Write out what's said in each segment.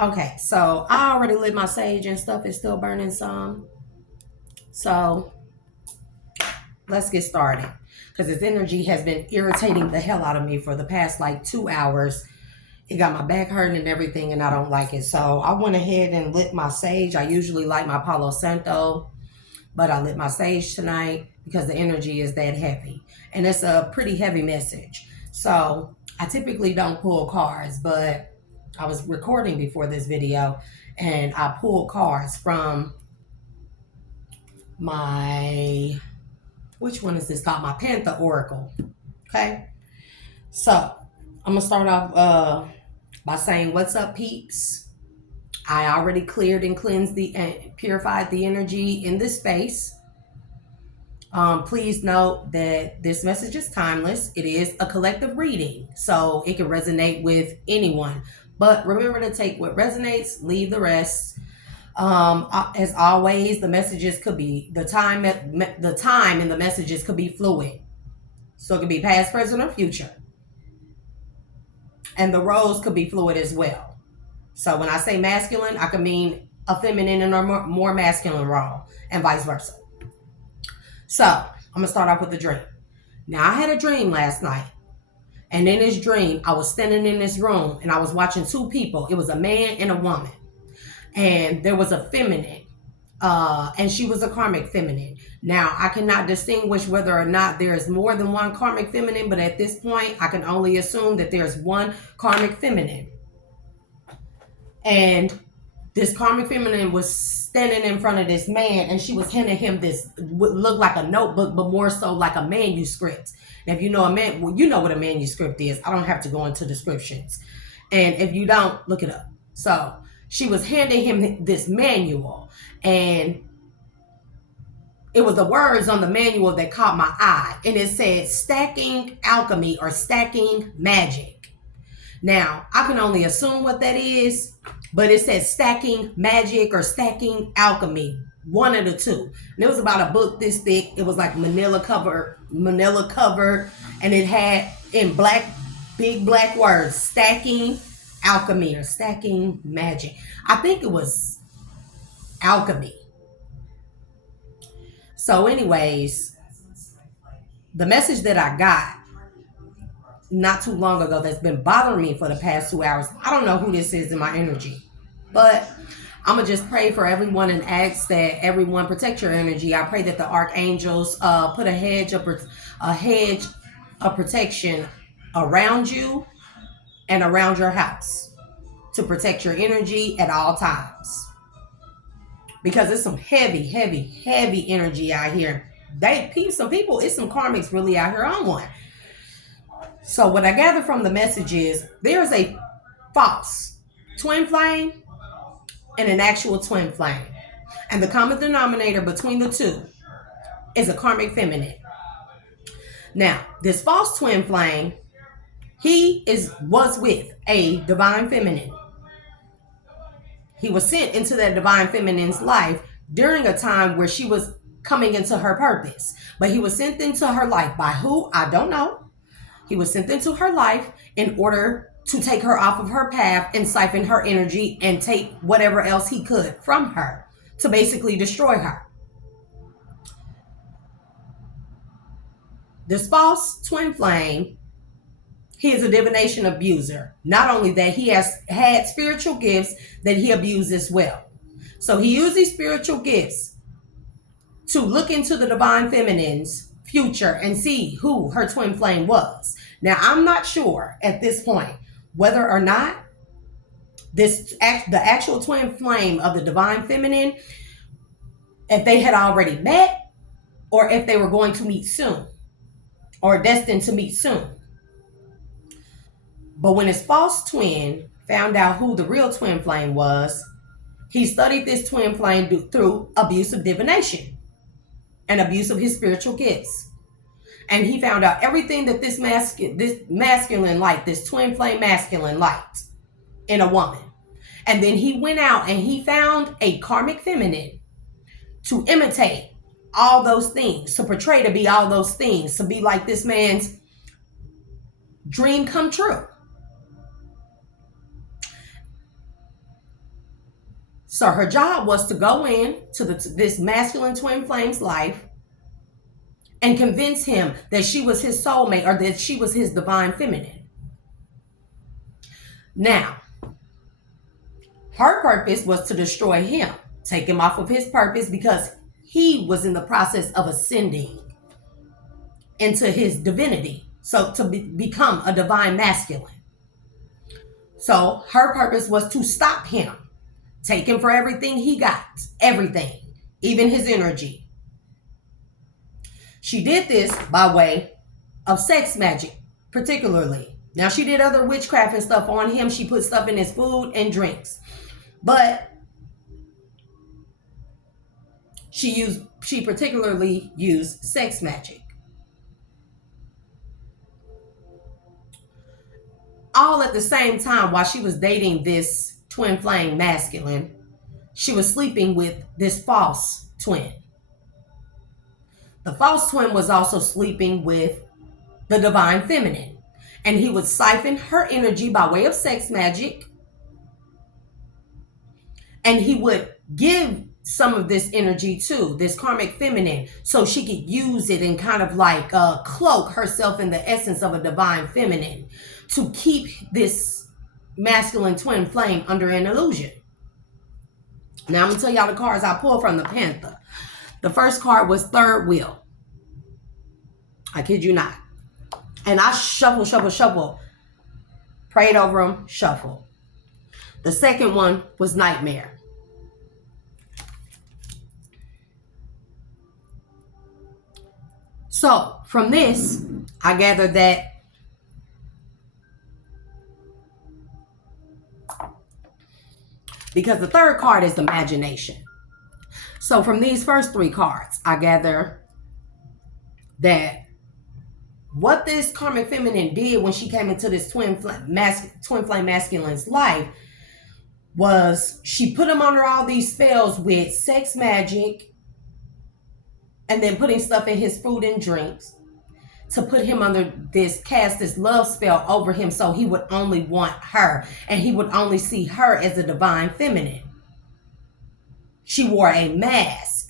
Okay, so I already lit my sage and stuff. It's still burning some. So let's get started. Because this energy has been irritating the hell out of me for the past like 2 hours. It got my back hurting and everything, and I don't like it. So I went ahead and lit my sage. I usually light my Palo Santo, but I lit my sage tonight because the energy is that heavy. And it's a pretty heavy message. So I typically don't pull cards, but I was recording before this video and I pulled cards from my, which one is this called? My Panther Oracle. Okay. So I'm going to start off by saying, what's up, peeps? I already cleared and cleansed and purified the energy in this space. Please note that this message is timeless. It is a collective reading, so it can resonate with anyone. But remember to take what resonates, leave the rest. As always, the messages could be the time in the messages could be fluid, so it could be past, present, or future, and the roles could be fluid as well. So when I say masculine, I can mean a feminine and a more masculine role, and vice versa. So I'm gonna start off with the dream. Now I had a dream last night, and in this dream, I was standing in this room and I was watching two people. It was a man and a woman, and there was a feminine, and she was a karmic feminine. Now I cannot distinguish whether or not there is more than one karmic feminine, but at this point, I can only assume that there's one karmic feminine. And this karmic feminine was standing in front of this man, and she was handing him this what looked like a notebook, but more so like a manuscript. And if you know you know what a manuscript is. I don't have to go into descriptions. And if you don't, look it up. So she was handing him this manual, and it was the words on the manual that caught my eye. And it said stacking alchemy or stacking magic. Now, I can only assume what that is, but it says stacking magic or stacking alchemy, one of the two. And it was about a book this thick. It was like manila cover, and it had in big black words, stacking alchemy or stacking magic. I think it was alchemy. So anyways, the message that I got not too long ago that's been bothering me for the past 2 hours. I don't know who this is in my energy, but I'm going to just pray for everyone and ask that everyone protect your energy. I pray that the archangels put a hedge of protection around you and around your house to protect your energy at all times. Because it's some heavy energy out here. Some people, it's some karmics really out here on one. So what I gather from the message is there's a false twin flame and an actual twin flame. And the common denominator between the two is a karmic feminine. Now, this false twin flame, he was with a divine feminine. He was sent into that divine feminine's life during a time where she was coming into her purpose. But he was sent into her life by who? I don't know. He was sent into her life in order to take her off of her path and siphon her energy and take whatever else he could from her to basically destroy her. This false twin flame, he is a divination abuser. Not only that, he has had spiritual gifts that he abused as well. So he used these spiritual gifts to look into the divine feminine's future and see who her twin flame was. Now, I'm not sure at this point whether or not the actual twin flame of the divine feminine, if they had already met or if they were going to meet soon or destined to meet soon. But when his false twin found out who the real twin flame was, he studied this twin flame through abuse of divination and abuse of his spiritual gifts. And he found out everything that this masculine light, this twin flame masculine light in a woman. And then he went out and he found a karmic feminine to imitate all those things, to portray to be all those things, to be like this man's dream come true. So her job was to go in to this masculine twin flame's life and convince him that she was his soulmate or that she was his divine feminine. Now, her purpose was to destroy him, take him off of his purpose, because he was in the process of ascending into his divinity. So to become a divine masculine. So her purpose was to stop him, take him for everything he got, everything, even his energy. She did this by way of sex magic, particularly. Now, she did other witchcraft and stuff on him. She put stuff in his food and drinks. But she particularly used sex magic. All at the same time, while she was dating this twin flame masculine, she was sleeping with this false twin. The false twin was also sleeping with the divine feminine. And he would siphon her energy by way of sex magic. And he would give some of this energy to this karmic feminine so she could use it and kind of like cloak herself in the essence of a divine feminine to keep this masculine twin flame under an illusion. Now, I'm going to tell y'all the cards I pulled from the Panther. The first card was Third Wheel. I kid you not. And I shuffle. Prayed over them, shuffle. The second one was Nightmare. So, from this, I gathered that because the third card is imagination. So, from these first three cards, I gather that what this karmic feminine did when she came into this twin flame masculine's life was she put him under all these spells with sex magic and then putting stuff in his food and drinks to put him under cast this love spell over him so he would only want her and he would only see her as a divine feminine. She wore a mask.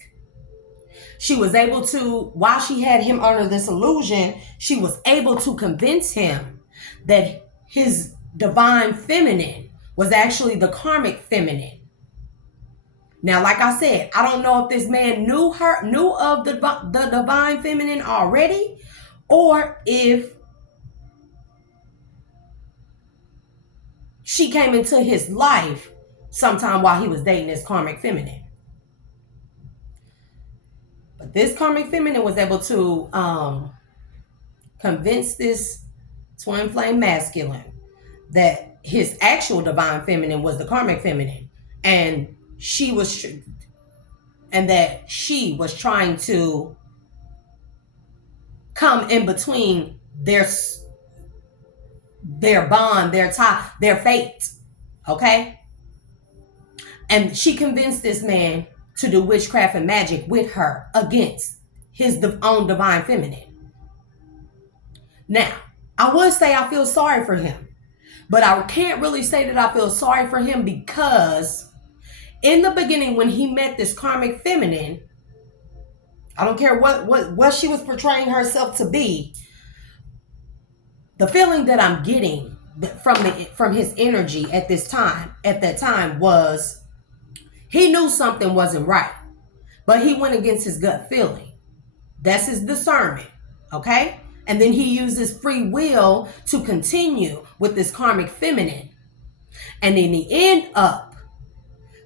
She was able to, while she had him under this illusion, she was able to convince him that his divine feminine was actually the karmic feminine. Now, like I said, I don't know if this man knew of the divine feminine already, or if she came into his life sometime while he was dating this karmic feminine. But this karmic feminine was able to convince this twin flame masculine that his actual divine feminine was the karmic feminine, and that she was trying to come in between their bond, their tie, their fate. Okay? And she convinced this man to do witchcraft and magic with her against his own divine feminine. Now, I would say I feel sorry for him, but I can't really say that I feel sorry for him because in the beginning, when he met this karmic feminine, I don't care what she was portraying herself to be, the feeling that I'm getting from his energy at that time was he knew something wasn't right, but he went against his gut feeling. That's his discernment, okay? And then he uses free will to continue with this karmic feminine. And then he ended up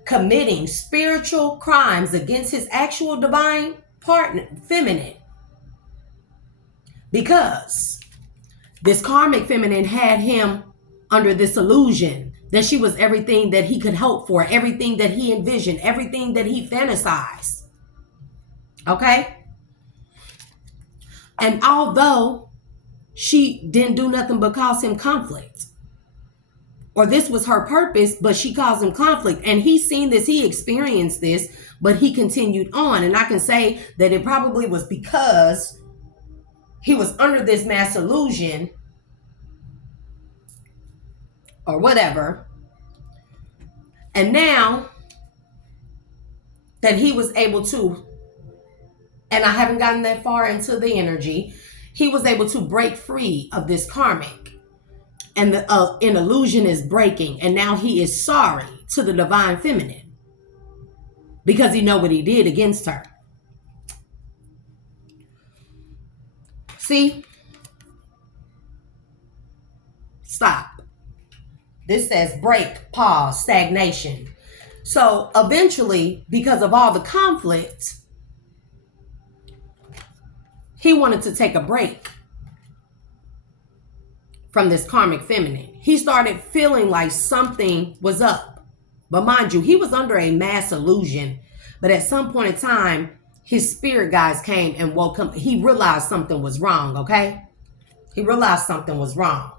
committing spiritual crimes against his actual divine partner, feminine. Because this karmic feminine had him under this illusion that she was everything that he could hope for, everything that he envisioned, everything that he fantasized. Okay? And although she didn't do nothing but cause him conflict, or this was her purpose, but she caused him conflict, and he's seen this, he experienced this, but he continued on. And I can say that it probably was because he was under this mass illusion or whatever. And now that he was able to, and I haven't gotten that far into the energy, he was able to break free of this karmic. And an illusion is breaking. And now he is sorry to the divine feminine because he know what he did against her. See? Stop. This says break, pause, stagnation. So eventually, because of all the conflict, he wanted to take a break from this karmic feminine. He started feeling like something was up. But mind you, he was under a mass illusion. But at some point in time, his spirit guides came and woke him. He realized something was wrong, okay? He realized something was wrong.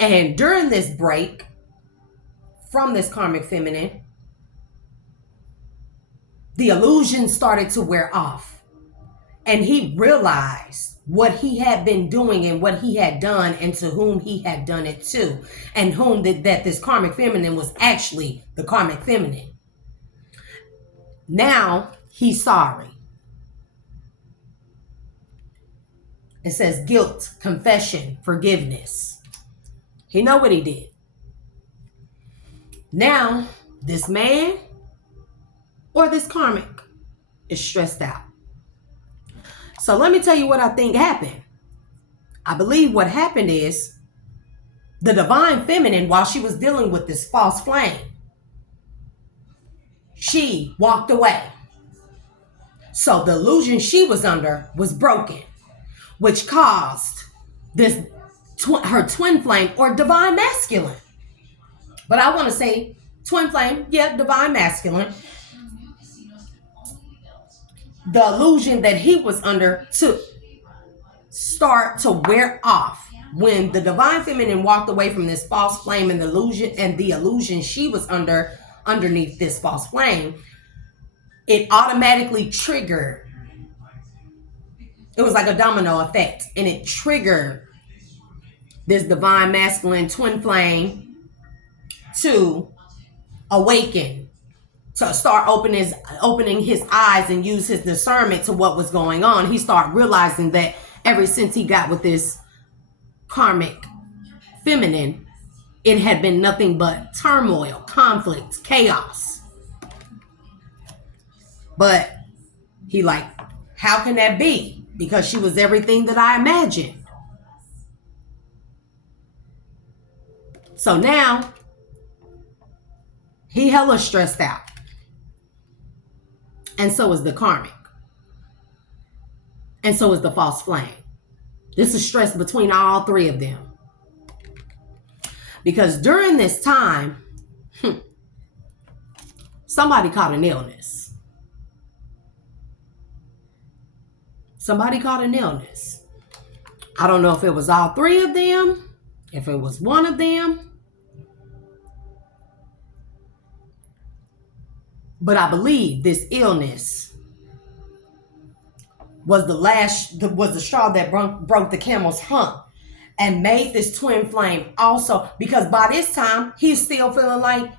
And during this break from this karmic feminine, the illusion started to wear off. And he realized what he had been doing and what he had done and to whom he had done it to. And whom that this karmic feminine was actually the karmic feminine. Now he's sorry. It says guilt, confession, forgiveness. He know what he did. Now, this man or this karmic is stressed out. So let me tell you what I think happened. I believe what happened is the divine feminine, while she was dealing with this false flame, she walked away. So the illusion she was under was broken, which caused this her twin flame or divine masculine. But I want to say twin flame, yeah, divine masculine. The illusion that he was under to start to wear off when the divine feminine walked away from this false flame and the illusion she was underneath this false flame. It automatically triggered. It was like a domino effect, and it triggered this divine masculine twin flame to awaken, to start opening his eyes and use his discernment to what was going on. He started realizing that ever since he got with this karmic feminine, it had been nothing but turmoil, conflict, chaos. But he like, how can that be? Because she was everything that I imagined. So now he hella stressed out. And so is the karmic. And so is the false flame. This is stress between all three of them. Because during this time, somebody caught an illness. Somebody caught an illness. I don't know if it was all three of them, if it was one of them. But I believe this illness was the straw that broke the camel's hump and made this twin flame also, because by this time he's still feeling like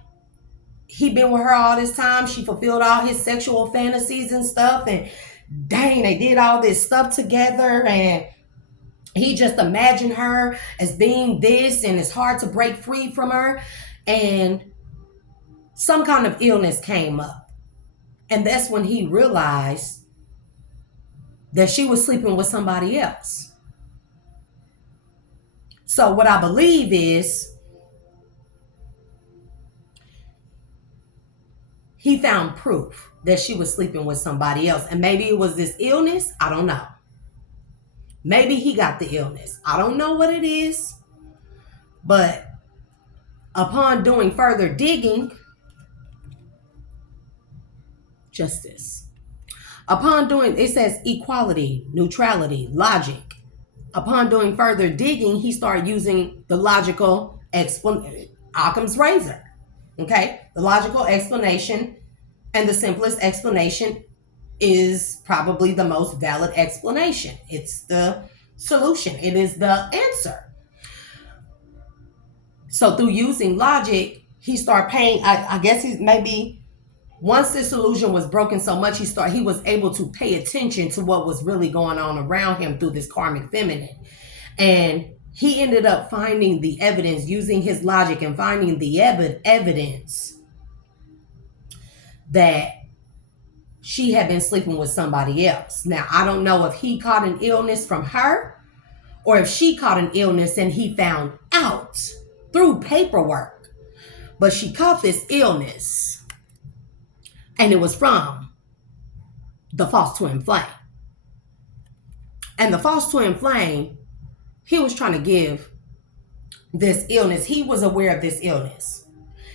he'd been with her all this time. She fulfilled all his sexual fantasies and stuff, and dang, they did all this stuff together, and he just imagined her as being this, and it's hard to break free from her. And some kind of illness came up. And that's when he realized that she was sleeping with somebody else. So what I believe is he found proof that she was sleeping with somebody else. And maybe it was this illness. I don't know. Maybe he got the illness. I don't know what it is. But upon doing further digging, justice. Upon doing, it says equality, neutrality, logic. Upon doing further digging, he started using the logical Occam's razor. Okay? The logical explanation, and the simplest explanation is probably the most valid explanation. It's the solution. It is the answer. So through using logic, he started paying, I guess he's maybe Once this illusion was broken so much, he was able to pay attention to what was really going on around him through this karmic feminine. And he ended up finding the evidence, using his logic and finding the evidence that she had been sleeping with somebody else. Now, I don't know if he caught an illness from her or if she caught an illness and he found out through paperwork. But she caught this illness, and it was from the false twin flame. And the false twin flame, he was trying to give this illness. He was aware of this illness.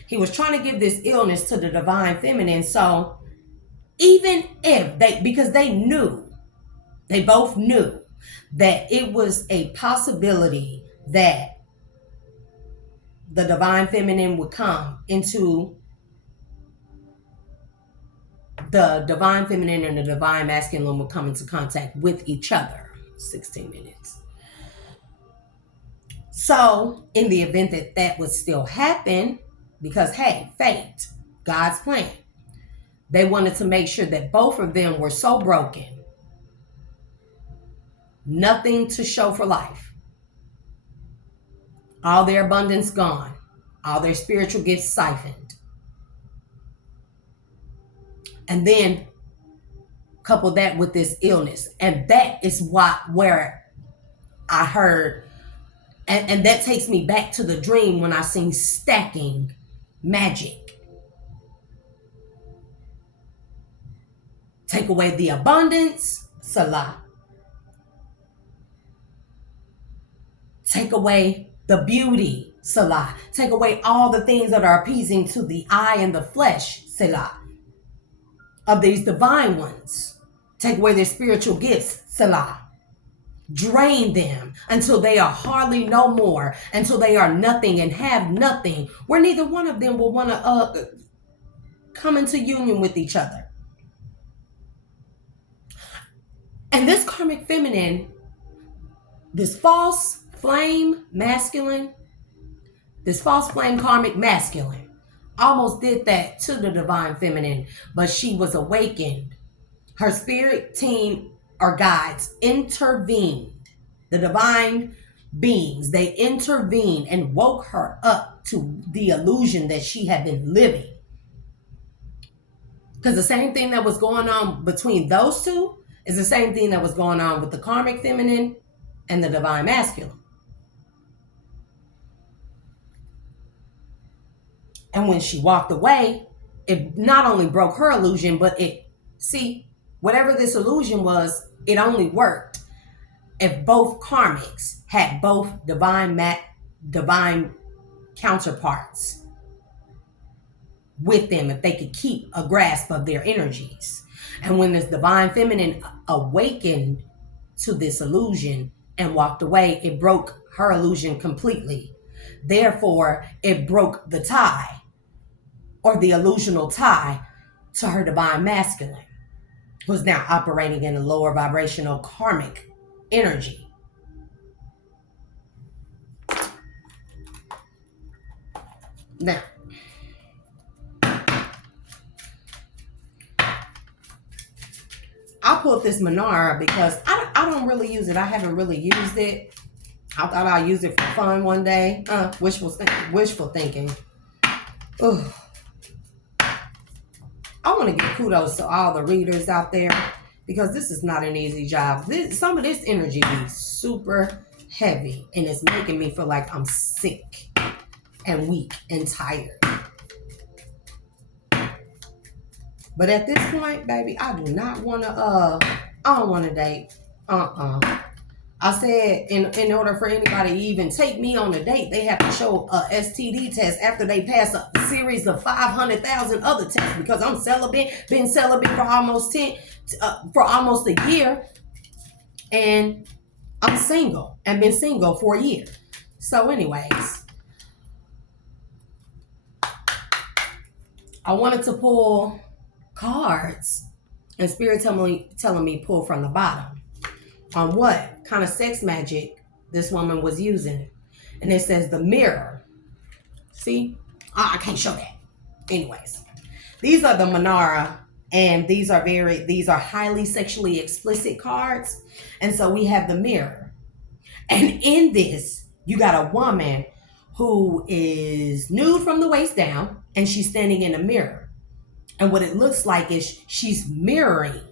He was trying to give this illness to the divine feminine. So even if because they both knew that it was a possibility that the divine feminine would come into the divine feminine and the divine masculine would come into contact with each other. 16 minutes. So in the event that that would still happen, because hey, fate, God's plan, they wanted to make sure that both of them were so broken, nothing to show for life. All their abundance gone. All their spiritual gifts siphoned. And then couple that with this illness. And that is where I heard, and that takes me back to the dream when I seen stacking magic. Take away the abundance, Salah. Take away the beauty, Salah. Take away all the things that are appeasing to the eye and the flesh, Salah, of these divine ones. Take away their spiritual gifts, Salah. Drain them until they are hardly no more, until they are nothing and have nothing, where neither one of them will want to come into union with each other. And this karmic feminine, this false flame masculine, this false flame karmic masculine, almost did that to the divine feminine, but she was awakened. Her spirit team or guides intervened. The divine beings, they intervened and woke her up to the illusion that she had been living. Because the same thing that was going on between those two is the same thing that was going on with the karmic feminine and the divine masculine. And when she walked away, it not only broke her illusion, but whatever this illusion was, it only worked if both karmics had both divine counterparts with them, if they could keep a grasp of their energies. And when this divine feminine awakened to this illusion and walked away, it broke her illusion completely. Therefore, it broke the tie, or the illusional tie, to her divine masculine, who's now operating in a lower vibrational karmic energy. Now, I pulled this Manara because I don't really use it. I haven't really used it. I thought I'd use it for fun one day. Wishful thinking. Ugh. I want to give kudos to all the readers out there, because this is not an easy job. Some of this energy be super heavy, and it's making me feel like I'm sick and weak and tired. But at this point, baby, I do not want to, I don't want to date. I said in order for anybody to even take me on a date, they have to show a STD test after they pass a series of 500,000 other tests, because I'm celibate, been celibate for almost a year, and I'm single and been single for a year. So anyways, I wanted to pull cards, and Spirit telling me pull from the bottom on what kind of sex magic this woman was using. And it says the mirror. See? I can't show that. Anyways. These are the Manara, and these are highly sexually explicit cards. And so we have the Mirror. And in this, you got a woman who is nude from the waist down, and she's standing in a mirror. And what it looks like is she's mirroring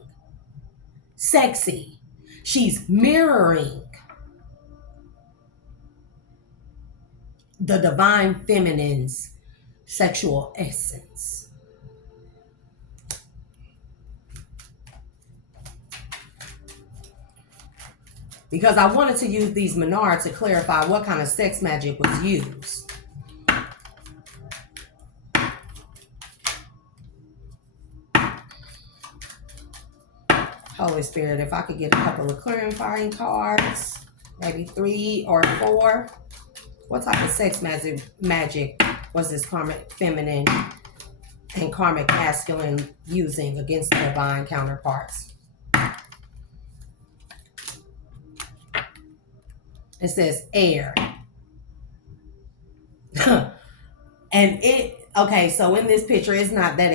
sexy. She's mirroring the divine feminine's sexual essence. Because I wanted to use these Menard to clarify what kind of sex magic was used. Holy Spirit, if I could get a couple of clarifying cards, maybe 3 or 4. What type of sex magic was this karmic feminine and karmic masculine using against the divine counterparts? It says air. And okay, so in this picture, it's not that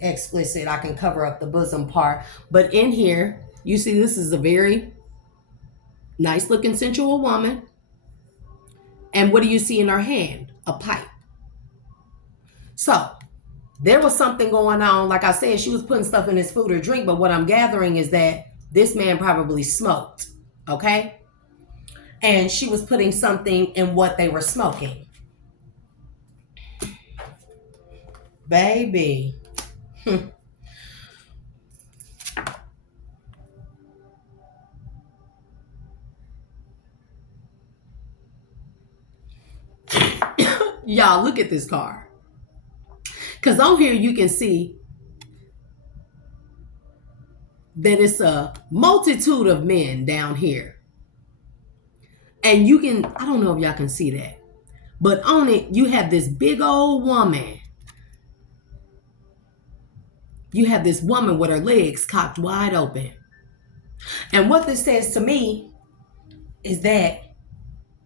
explicit. I can cover up the bosom part. But in here, you see this is a very nice looking sensual woman. And what do you see in her hand? A pipe. So there was something going on. Like I said, she was putting stuff in his food or drink. But what I'm gathering is that this man probably smoked. Okay? And she was putting something in what they were smoking. Baby. Y'all, look at this card. Because on here you can see that it's a multitude of men down here. And you can, I don't know if y'all can see that, but on it, you have this big old woman. You have this woman with her legs cocked wide open. And what this says to me is that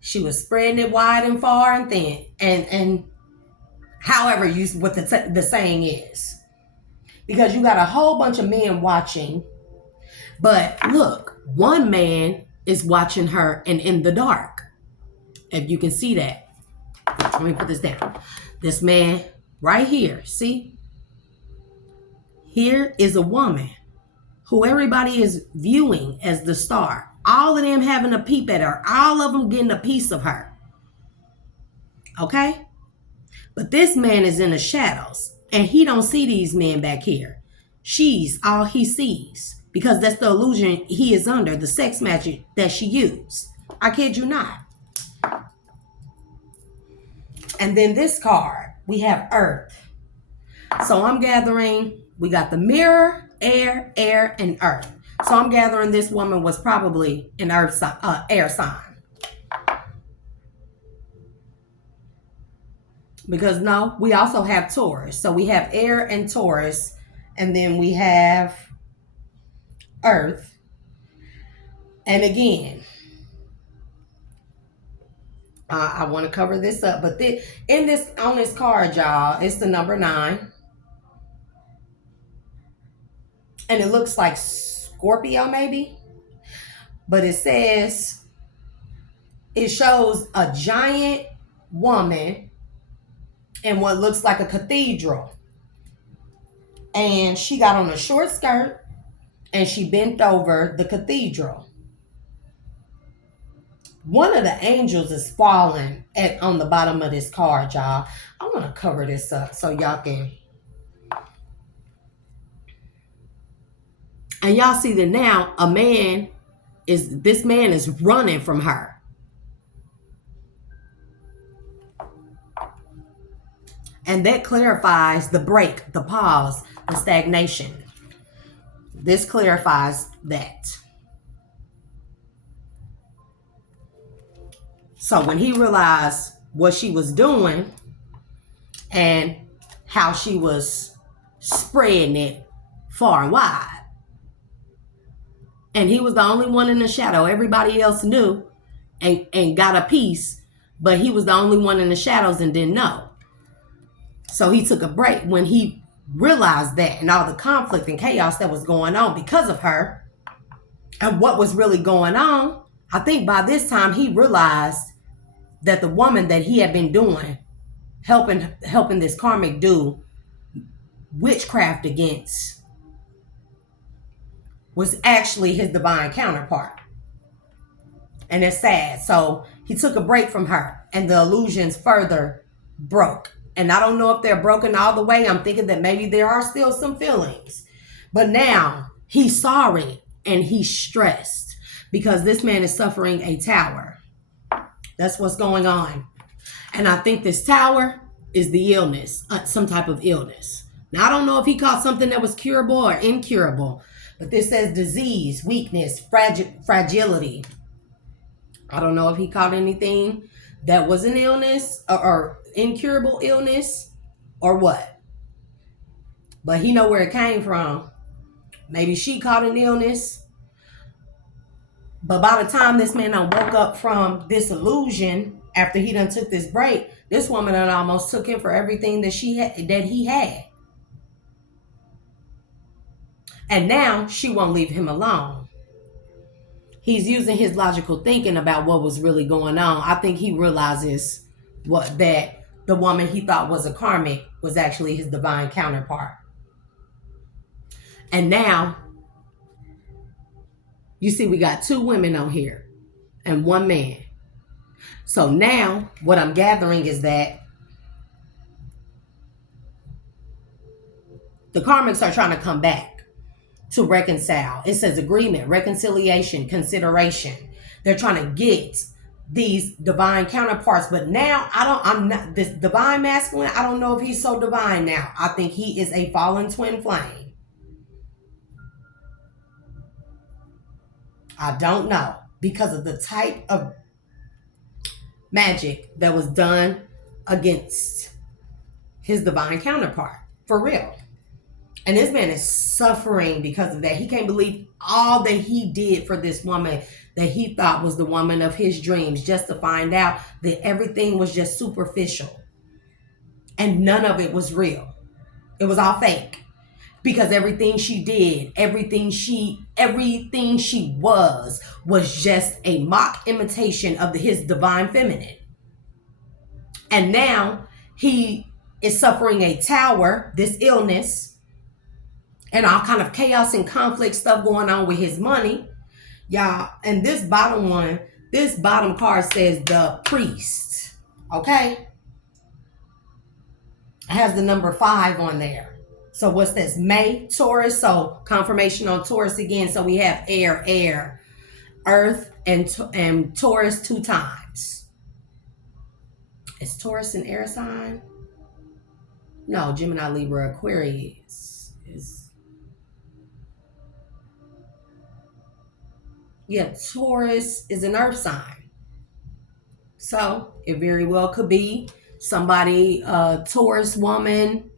she was spreading it wide and far and thin. And however what the saying is. Because you got a whole bunch of men watching. But look, one man is watching her and in the dark. If you can see that. Let me put this down. This man right here, see? Here is a woman who everybody is viewing as the star. All of them having a peep at her. All of them getting a piece of her. Okay? But this man is in the shadows. And he don't see these men back here. She's all he sees. Because that's the illusion he is under. The sex magic that she used. I kid you not. And then this card. We have Earth. So I'm gathering. We got the mirror, air, and earth. So I'm gathering this woman was probably an air sign. Because no, we also have Taurus. So we have air and Taurus. And then we have earth. And again, I want to cover this up. But on this card, y'all, it's the number 9. And it looks like Scorpio maybe. But it says, it shows a giant woman in what looks like a cathedral. And she got on a short skirt and she bent over the cathedral. One of the angels is falling on the bottom of this card, y'all. I want to cover this up so y'all can. And y'all see that now this man is running from her. And that clarifies the break, the pause, the stagnation. This clarifies that. So when he realized what she was doing and how she was spreading it far and wide, and he was the only one in the shadow. Everybody else knew and got a piece, but he was the only one in the shadows and didn't know. So he took a break. When he realized that and all the conflict and chaos that was going on because of her and what was really going on, I think by this time he realized that the woman that he had been doing, helping this karmic do witchcraft against, was actually his divine counterpart. And it's sad. So he took a break from her and the illusions further broke. And I don't know if they're broken all the way. I'm thinking that maybe there are still some feelings. But now he's sorry and he's stressed because this man is suffering a tower. That's what's going on. And I think this tower is the illness, some type of illness. Now, I don't know if he caught something that was curable or incurable, but this says disease, weakness, fragility. I don't know if he caught anything that was an illness or incurable illness or what. But he know where it came from. Maybe she caught an illness. But by the time this man done woke up from this illusion, after he done took this break, this woman done almost took him for everything that he had. And now she won't leave him alone. He's using his logical thinking about what was really going on. I think he realizes that the woman he thought was a karmic was actually his divine counterpart. And now, you see, we got 2 women on here and 1 man. So now what I'm gathering is that the karmics are trying to come back to reconcile. It says agreement, reconciliation, consideration. They're trying to get these divine counterparts. But now I'm not this divine masculine. I don't know if he's so divine now. I think he is a fallen twin flame. I don't know, because of the type of magic that was done against his divine counterpart. For real. And this man is suffering because of that. He can't believe all that he did for this woman that he thought was the woman of his dreams, just to find out that everything was just superficial and none of it was real. It was all fake. Because everything she did, everything she was just a mock imitation of his divine feminine. And now he is suffering a tower, this illness, and all kind of chaos and conflict stuff going on with his money. Y'all, and this bottom card says the priest. Okay? It has the number 5 on there. So what's this? May, Taurus. So confirmation on Taurus again. So we have air, earth, and Taurus 2 times. Is Taurus an air sign? No, Gemini, Libra, Aquarius is. Yeah, Taurus is an earth sign. So it very well could be somebody, a Taurus woman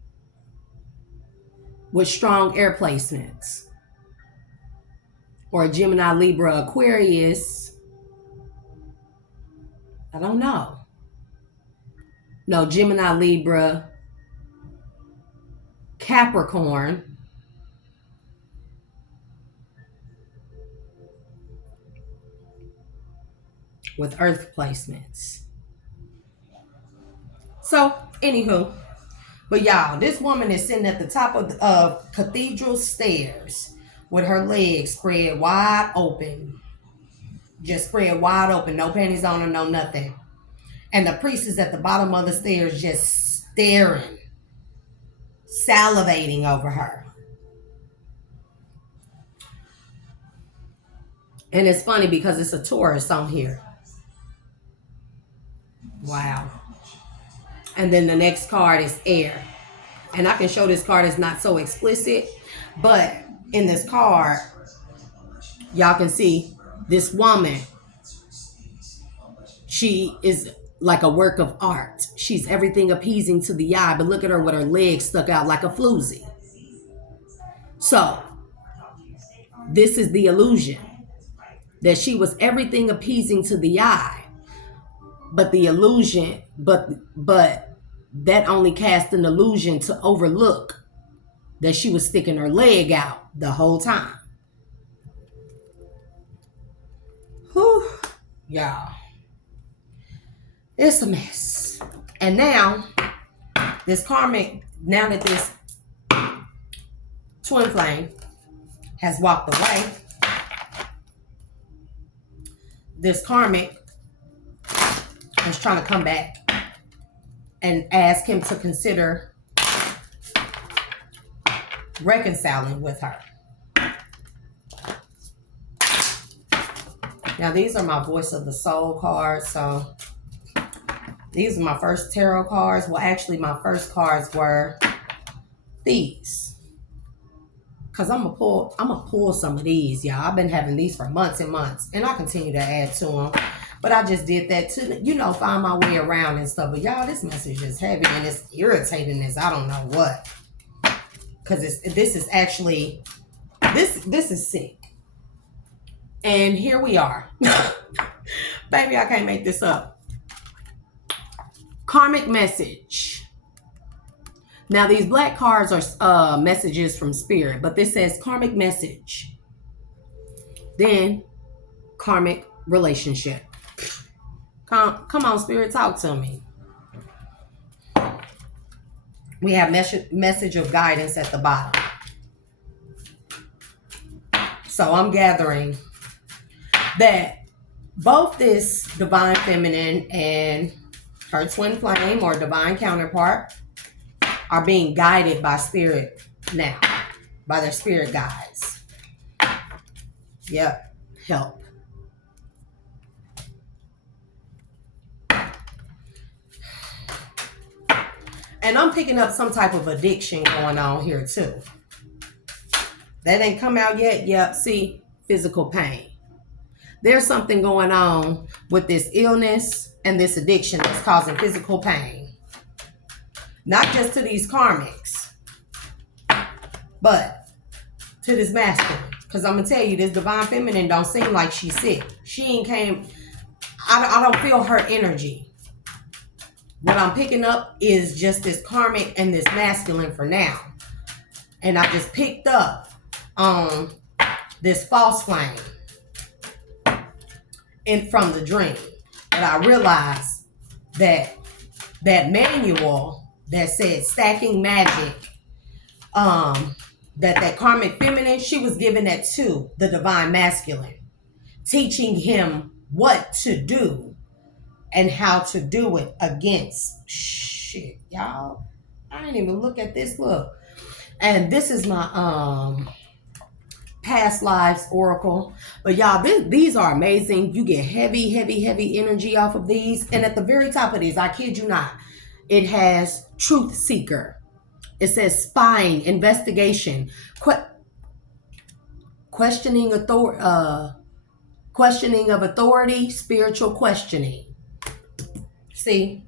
with strong air placements. Or a Gemini, Libra, Aquarius. I don't know. No, Gemini, Libra, Capricorn. With earth placements. So, anywho. But y'all, this woman is sitting at the top of the cathedral stairs with her legs spread wide open. Just spread wide open. No panties on her, no nothing. And the priest is at the bottom of the stairs just staring, salivating over her. And it's funny because it's a Taurus on here. Wow. And then the next card is air. And I can show this card is not so explicit, but in this card, y'all can see this woman. She is like a work of art. She's everything appeasing to the eye, but look at her with her legs stuck out like a floozy. So, this is the illusion. That she was everything appeasing to the eye. But the illusion, but that only cast an illusion to overlook that she was sticking her leg out the whole time. Whew, y'all. It's a mess. And now, this karmic, now that this twin flame has walked away, this karmic is trying to come back and ask him to consider reconciling with her. Now, these are my voice of the soul cards. So these are my first tarot cards. Well, actually, my first cards were these. Because I'm gonna pull some of these, y'all. I've been having these for months and months. And I continue to add to them. But I just did that to, you know, find my way around and stuff. But y'all, this message is heavy and it's irritating as I don't know what. Because this is actually, this is sick. And here we are. Baby, I can't make this up. Karmic message. Now, these black cards are messages from spirit, but this says karmic message. Then, karmic relationship. Come on, spirit, talk to me. We have message of guidance at the bottom. So I'm gathering that both this divine feminine and her twin flame or divine counterpart are being guided by spirit now, by their spirit guides. Yep, help. And I'm picking up some type of addiction going on here too. That ain't come out yet. Yep, see, physical pain. There's something going on with this illness and this addiction that's causing physical pain. Not just to these karmics, but to this masculine. Because I'm going to tell you, this divine feminine don't seem like she's sick. She ain't came, I don't feel her energy. What I'm picking up is just this karmic and this masculine for now. And I just picked up this false flame from the dream. And I realized that manual that said stacking magic, that karmic feminine, she was giving that to the divine masculine, teaching him what to do and how to do it against shit, y'all. I didn't even look at this. Look. And this is my past lives oracle. But y'all, these are amazing. You get heavy, heavy, heavy energy off of these. And at the very top of these, I kid you not, it has truth seeker. It says spying, investigation, questioning of authority, spiritual questioning. See,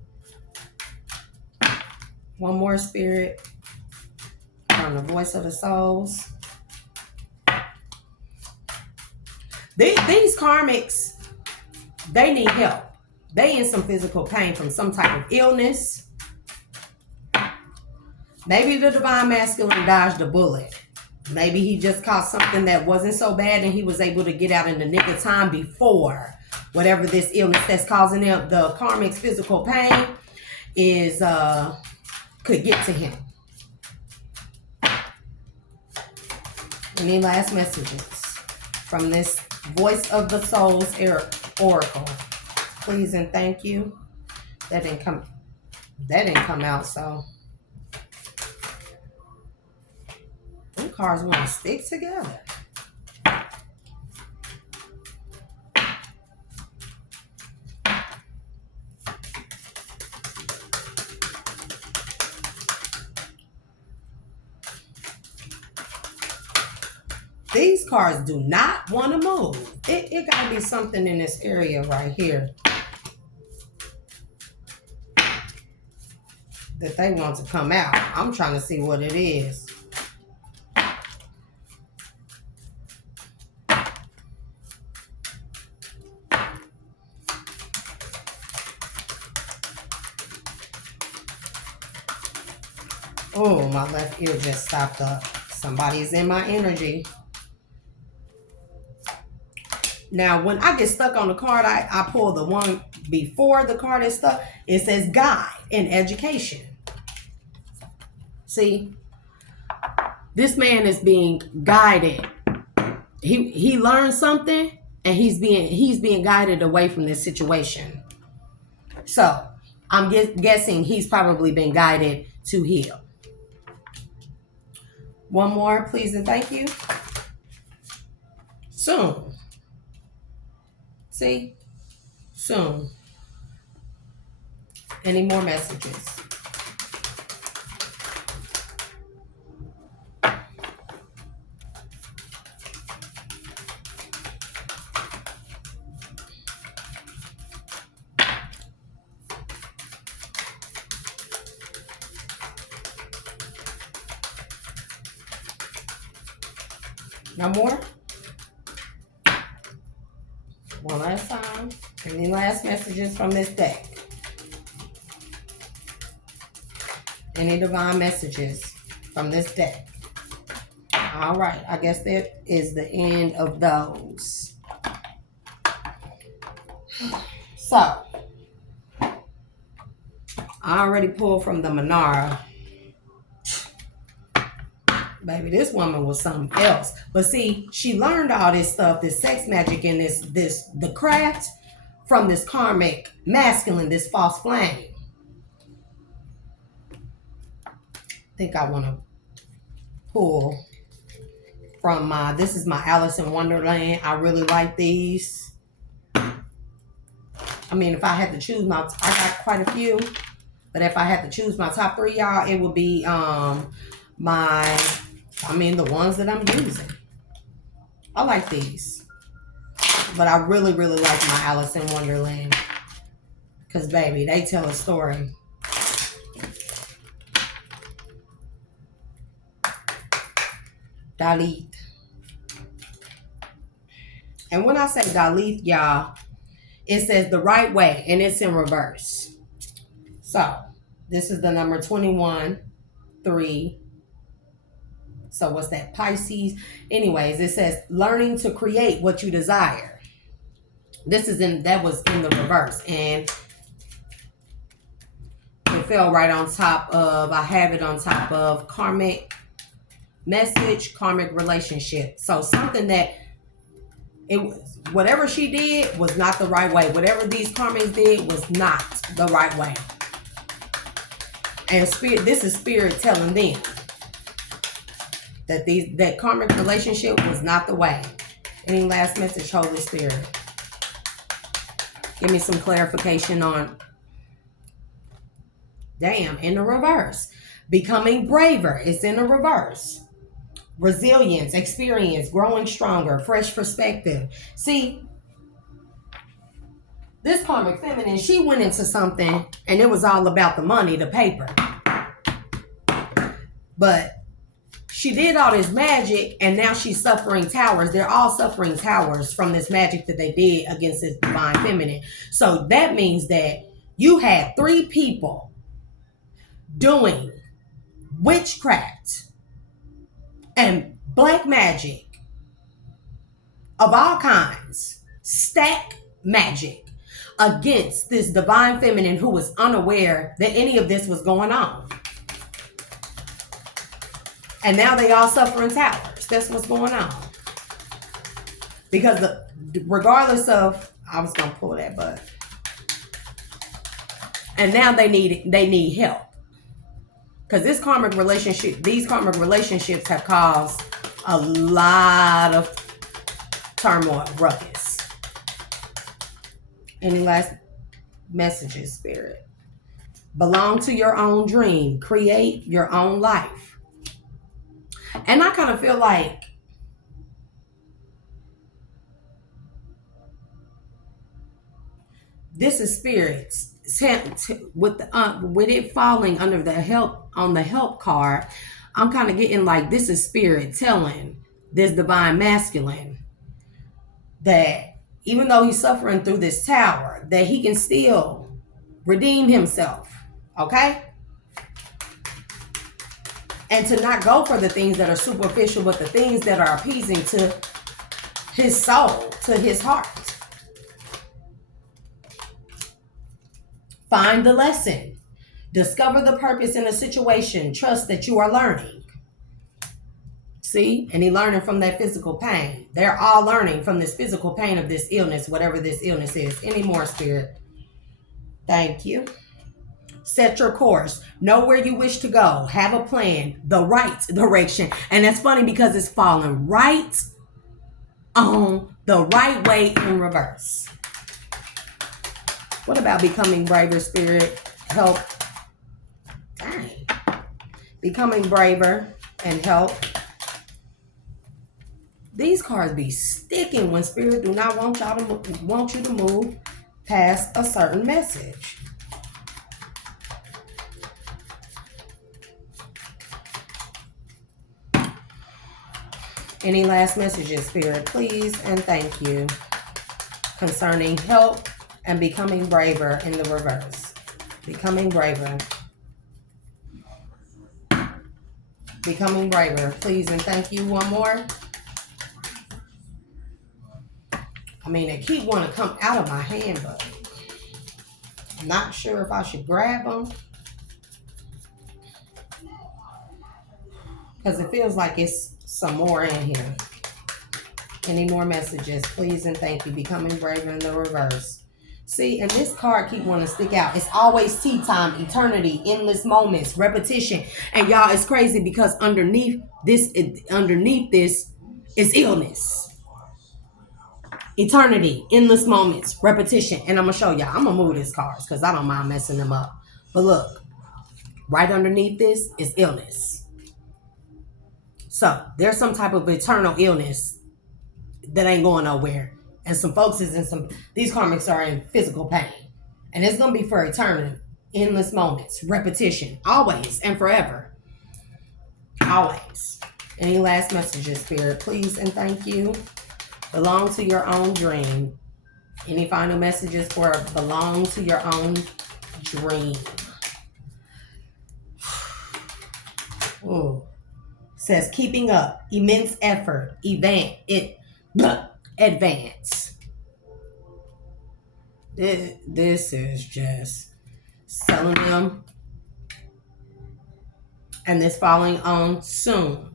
one more spirit from the voice of the souls. These karmics, they need help. They in some physical pain from some type of illness. Maybe the divine masculine dodged a bullet. Maybe he just caught something that wasn't so bad and he was able to get out in the nick of time before whatever this illness that's causing them, the karmic's physical pain, is could get to him. Any last messages from this voice of the soul's oracle? Please and thank you. That didn't come out, so them cards want to stick together. These cards do not want to move. It got to be something in this area right here that they want to come out. I'm trying to see what it is. Oh, my left ear just stopped up. Somebody's in my energy. Now, when I get stuck on the card, I pull the one before the card is stuck. It says guide and education. See, this man is being guided. He learned something, and he's being guided away from this situation. So I'm guessing he's probably been guided to heal. One more, please and thank you. Soon. See? Soon. Any more messages? No more? One last time. Any last messages from this deck? Any divine messages from this deck? All right. I guess that is the end of those. So, I already pulled from the Manara. Baby, this woman was something else. But see, she learned all this stuff, this sex magic and the craft from this karmic masculine, this false flame. I think I want to pull from this is my Alice in Wonderland. I really like these. I mean, if I had to choose I got quite a few. But if I had to choose my top 3, y'all, it would be the ones that I'm using. I like these. But I really, really like my Alice in Wonderland. Because, baby, they tell a story. Dalit. And when I say Dalit, y'all, it says the right way. And it's in reverse. So, this is the number 21, 3. So what's that? Pisces. Anyways, it says learning to create what you desire. That was in the reverse. And it fell right on top of, I have it on top of karmic message, karmic relationship. So something that whatever she did was not the right way. Whatever these karmics did was not the right way. And this is spirit telling them that karmic relationship was not the way. Any last message, Holy Spirit? Give me some clarification on. Damn, in the reverse. Becoming braver. It's in the reverse. Resilience, experience, growing stronger, fresh perspective. See, this karmic feminine, she went into something and it was all about the money, the paper. But she did all this magic and now she's suffering towers. They're all suffering towers from this magic that they did against this divine feminine. So that means that you had 3 people doing witchcraft and black magic of all kinds, stack magic against this divine feminine who was unaware that any of this was going on. And now they all suffering towers. That's what's going on. Because regardless of, I was gonna pull that, but and now they need help. Because these karmic relationships have caused a lot of turmoil, ruckus. Any last messages, Spirit? Belong to your own dream. Create your own life. And I kind of feel like this is spirits with it falling under the help on the help card. I'm kind of getting like this is spirit telling this divine masculine that even though he's suffering through this tower, that he can still redeem himself. Okay? And to not go for the things that are superficial, but the things that are appeasing to his soul, to his heart. Find the lesson. Discover the purpose in a situation. Trust that you are learning. See? And he learning from that physical pain. They're all learning from this physical pain of this illness, whatever this illness is. Any more, Spirit? Thank you. Set your course. Know where you wish to go. Have a plan. The right direction. And that's funny because it's falling right on the right way in reverse. What about becoming braver, Spirit? Help. Dang. Becoming braver and help. These cards be sticking when Spirit do not want you to move past a certain message. Any last messages, Spirit, please and thank you, concerning help and becoming braver in the reverse. Becoming braver. Becoming braver, please and thank you. One more. I mean, they keep wanting to come out of my hand, but I'm not sure if I should grab them. Because it feels like it's some more in here. Any more messages, please and thank you. Becoming braver in the reverse. See, and this card keep wanting to stick out. It's always tea time, eternity, endless moments, repetition. And y'all, it's crazy because underneath this is illness. Eternity, endless moments, repetition. And I'm going to show y'all. I'm going to move these cards because I don't mind messing them up. But look, right underneath this is illness. So there's some type of eternal illness that ain't going nowhere. And some folks these karmics are in physical pain. And it's going to be for eternity. Endless moments, repetition, always and forever. Always. Any last messages, Spirit, please and thank you. Belong to your own dream. Any final messages for belong to your own dream? Ooh. Says keeping up, immense effort, advance. This is just selling them. And this falling on soon.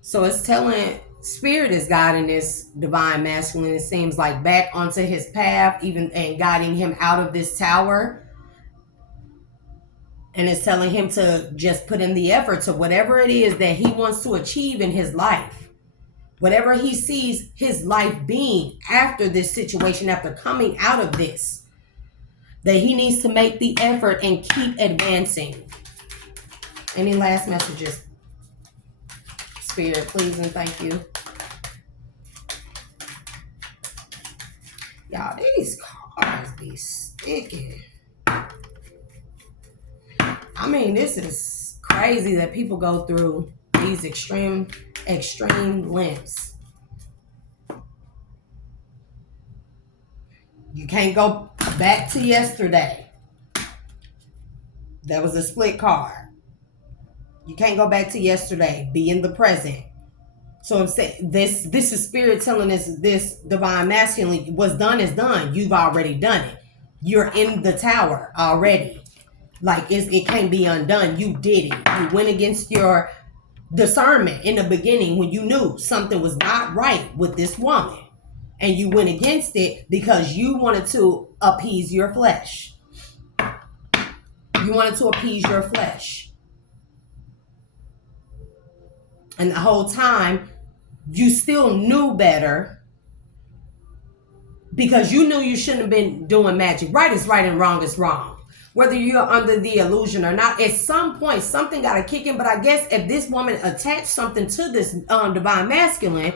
So it's telling Spirit is guiding this divine masculine, it seems like, back onto his path, even and guiding him out of this tower. And it's telling him to just put in the effort to whatever it is that he wants to achieve in his life. Whatever he sees his life being after this situation, after coming out of this, that he needs to make the effort and keep advancing. Any last messages? Spirit, please and thank you. Y'all, these cards be sticky. I mean, this is crazy that people go through these extreme lengths. You can't go back to yesterday. That was a split card. You can't go back to yesterday. Be in the present. So I'm saying this is Spirit telling us this divine masculine, what's done is done. You've already done it. You're in the tower already. Like it can't be undone. You did it. You went against your discernment in the beginning when you knew something was not right with this woman. And you went against it because you wanted to appease your flesh. You wanted to appease your flesh. And the whole time, you still knew better because you knew you shouldn't have been doing magic. Right is right and wrong is wrong. Whether you're under the illusion or not, at some point, something got to kick in. But I guess if this woman attached something to this divine masculine,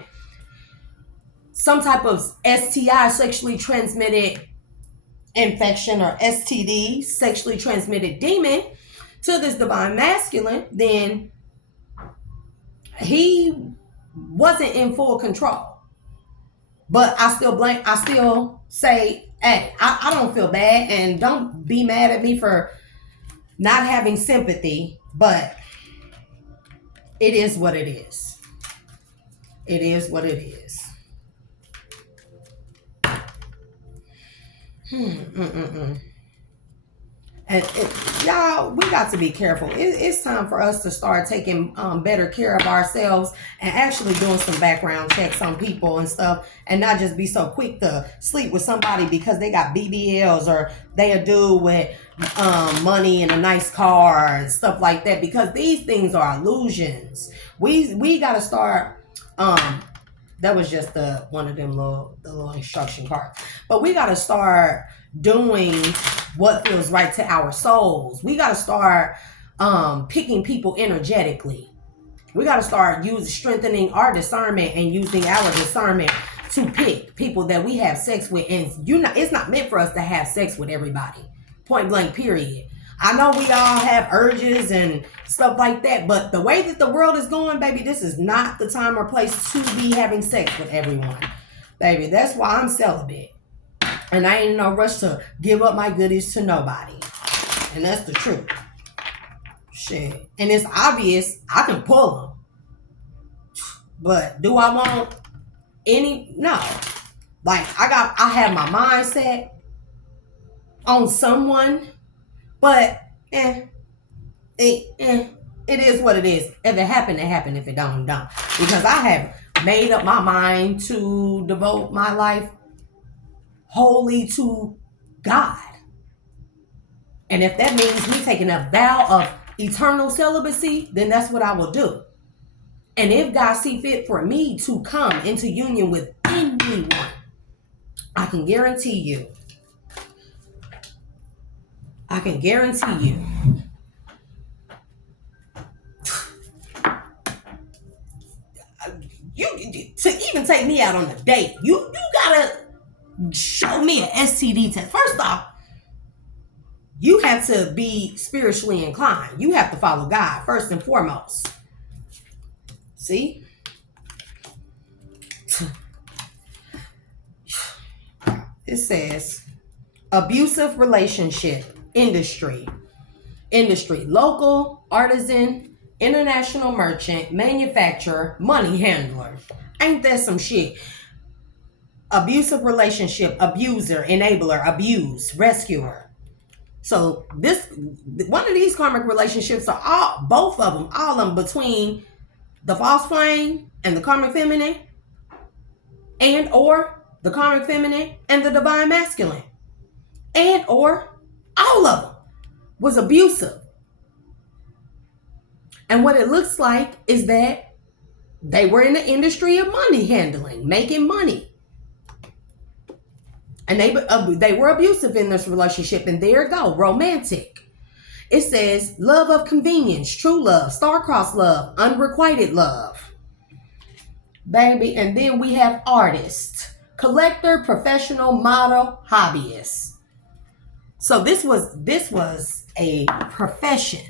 some type of STI, sexually transmitted infection, or STD, sexually transmitted demon, to this divine masculine, then he wasn't in full control. But I still say, hey, I don't feel bad, and don't be mad at me for not having sympathy, but It is what it is. It is what it is. And y'all, we got to be careful. It's time for us to start taking better care of ourselves and actually doing some background checks on people and stuff, and not just be so quick to sleep with somebody because they got BBLs or they a dude with money and a nice car and stuff like that, because these things are illusions. We got to start. That was just one of them little instruction cards, but we got to start doing what feels right to our souls. We got to start picking people energetically. We got to start strengthening our discernment and using our discernment to pick people that we have sex with. And it's not meant for us to have sex with everybody. Point blank, period. I know we all have urges and stuff like that, but the way that the world is going, baby, this is not the time or place to be having sex with everyone. Baby, that's why I'm celibate. And I ain't in no rush to give up my goodies to nobody. And that's the truth. Shit. And it's obvious I can pull them. But do I want any? No. Like, I have my mindset on someone. But, it is what it is. If it happened, it happened. If it don't, it don't. Because I have made up my mind to devote my life wholly to God. And if that means me taking a vow of eternal celibacy, then that's what I will do. And if God see fit for me to come into union with anyone, I can guarantee you, you to even take me out on a date, you gotta show me an STD test. First off, you have to be spiritually inclined. You have to follow God first and foremost. See? It says abusive relationship, industry, local, artisan, international merchant, manufacturer, money handler. Ain't that some shit? Abusive relationship, abuser, enabler, abuse, rescuer. So one of these karmic relationships are both of them, all of them, between the false flame and the karmic feminine, and or the karmic feminine and the divine masculine, and or all of them was abusive. And what it looks like is that they were in the industry of money handling, making money. And they were abusive in this relationship. And there it go, romantic. It says love of convenience, true love, star-crossed love, unrequited love. Baby, and then we have artist, collector, professional, model, hobbyist. So this was a profession.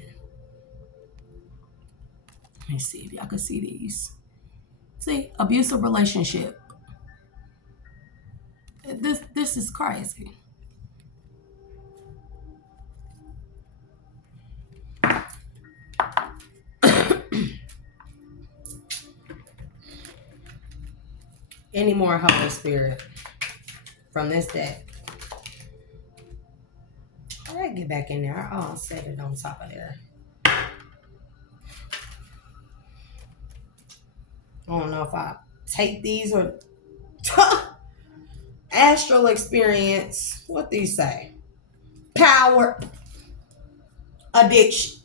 Let me see if y'all can see these. See, abusive relationship. This is crazy. Any more Holy Spirit from this deck? All right, get back in there. I'll set it on top of there. I don't know if I take these or astral experience. What these say? Power, addiction,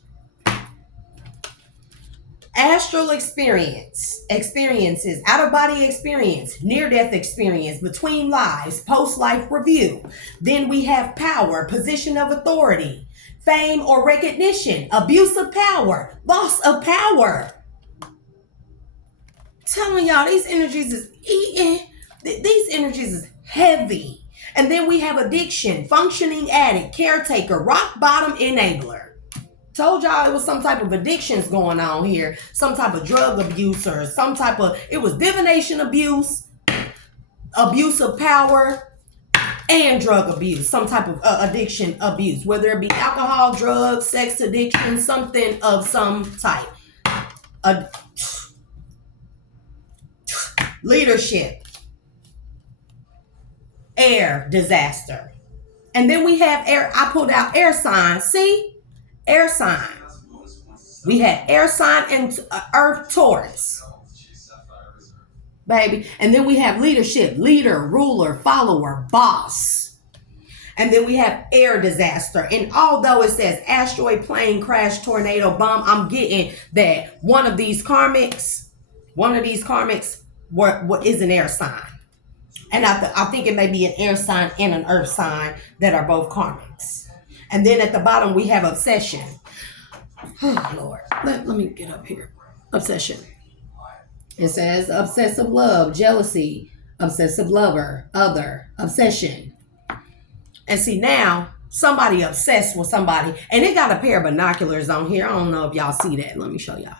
astral experiences, out of body experience, near death experience, between lives, post life review. Then we have power, position of authority, fame or recognition, abuse of power, loss of power. Telling y'all, these energies is eating. These energies is heavy. And then we have addiction, functioning addict, caretaker, rock bottom enabler. Told y'all it was some type of addictions going on here. Some type of drug abuse or some type of, it was divination abuse, abuse of power, and drug abuse. Some type of addiction abuse. Whether it be alcohol, drugs, sex addiction, something of some type. leadership, air, disaster. And then we have air. I pulled out air signs. See? Air sign. We had air sign and earth, Taurus. Baby. And then we have leadership, leader, ruler, follower, boss. And then we have air disaster. And although it says asteroid, plane crash, tornado, bomb, I'm getting that one of these karmics what is an air sign. And I think it may be an air sign and an earth sign that are both karmics. And then at the bottom we have obsession. Oh, Lord. Let me get up here. Obsession. It says obsessive love, jealousy, obsessive lover, other, obsession. And see now, somebody obsessed with somebody. And it got a pair of binoculars on here. I don't know if y'all see that. Let me show y'all.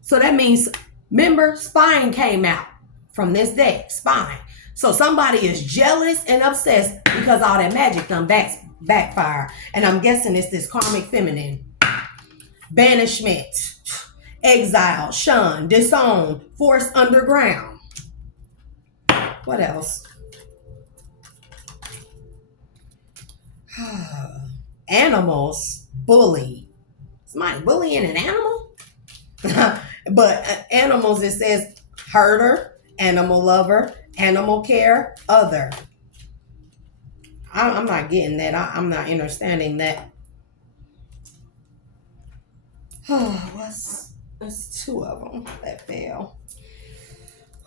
So that means, remember, spine came out from this deck. Spine. So somebody is jealous and obsessed because all that magic done backfire. And I'm guessing it's this karmic feminine. Banishment. Exile. Shun. Disown. Forced underground. What else? Animals. Bully. Somebody bullying an animal? But animals, it says herder, animal lover, animal care, other. I'm not getting that. I'm not understanding that. That's two of them that fell.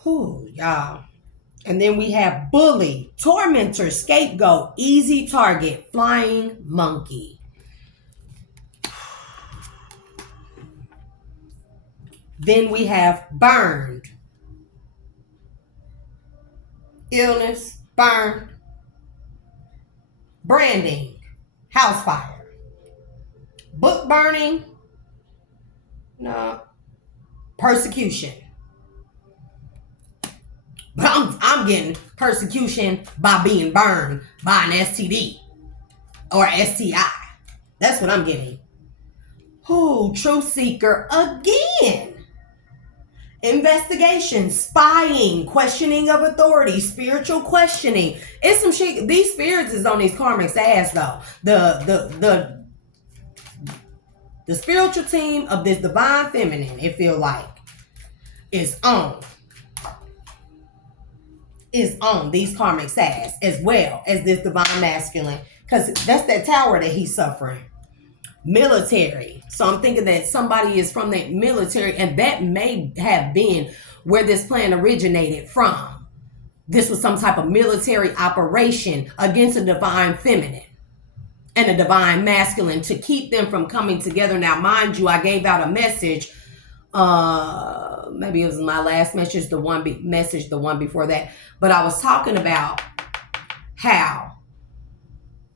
Whew, y'all. And then we have bully, tormentor, scapegoat, easy target, flying monkey. Then we have burned, illness, burned, branding, house fire, book burning, no, persecution. But I'm getting persecution by being burned by an STD or STI. That's what I'm getting. Who? Truth seeker again. Investigation, spying, questioning of authority, spiritual questioning. It's some shit. These spirits is on these karmics' ass though. The spiritual team of this divine feminine, it feel like, is on these karmics' ass as well as this divine masculine. Because that's that tower that he's suffering. Military. So I'm thinking that somebody is from that military, and that may have been where this plan originated from. This was some type of military operation against a divine feminine and a divine masculine to keep them from coming together. Now, mind you, I gave out a message. Maybe it was my last message, the one before that. But I was talking about how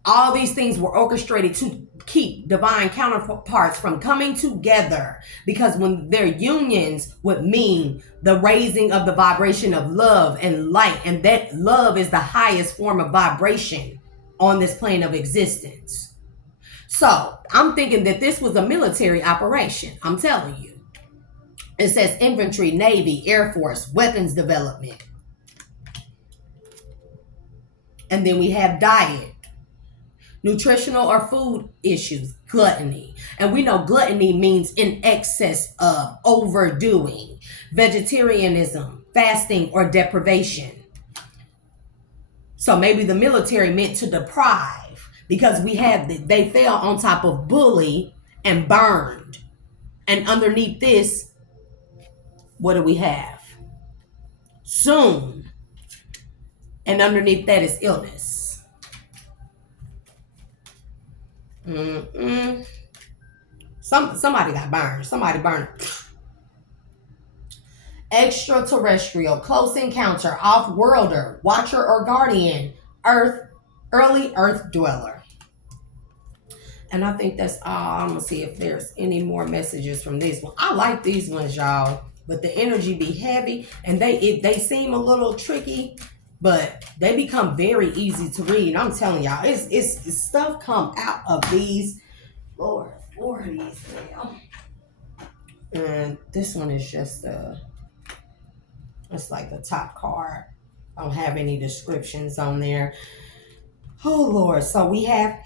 all these things were orchestrated to keep divine counterparts from coming together, because when their unions would mean the raising of the vibration of love and light, and that love is the highest form of vibration on this plane of existence. So I'm thinking that this was a military operation. I'm telling you. It says infantry, Navy, Air Force, weapons development. And then we have diet. Nutritional or food issues, gluttony. And we know gluttony means in excess of, overdoing. Vegetarianism, fasting, or deprivation. So maybe the military meant to deprive, because they fell on top of bully and burned. And underneath this, what do we have? Soon. And underneath that is illness. Somebody got burned. Somebody burned. Extraterrestrial, close encounter, off-worlder, watcher or guardian, early earth dweller. And I think that's all. I'm gonna see if there's any more messages from this one. I like these ones, y'all, but the energy be heavy, and they seem a little tricky, but they become very easy to read. I'm telling y'all, it's stuff come out of these. Lord, these now. And this one is just it's like the top card. I don't have any descriptions on there. Oh Lord. So we have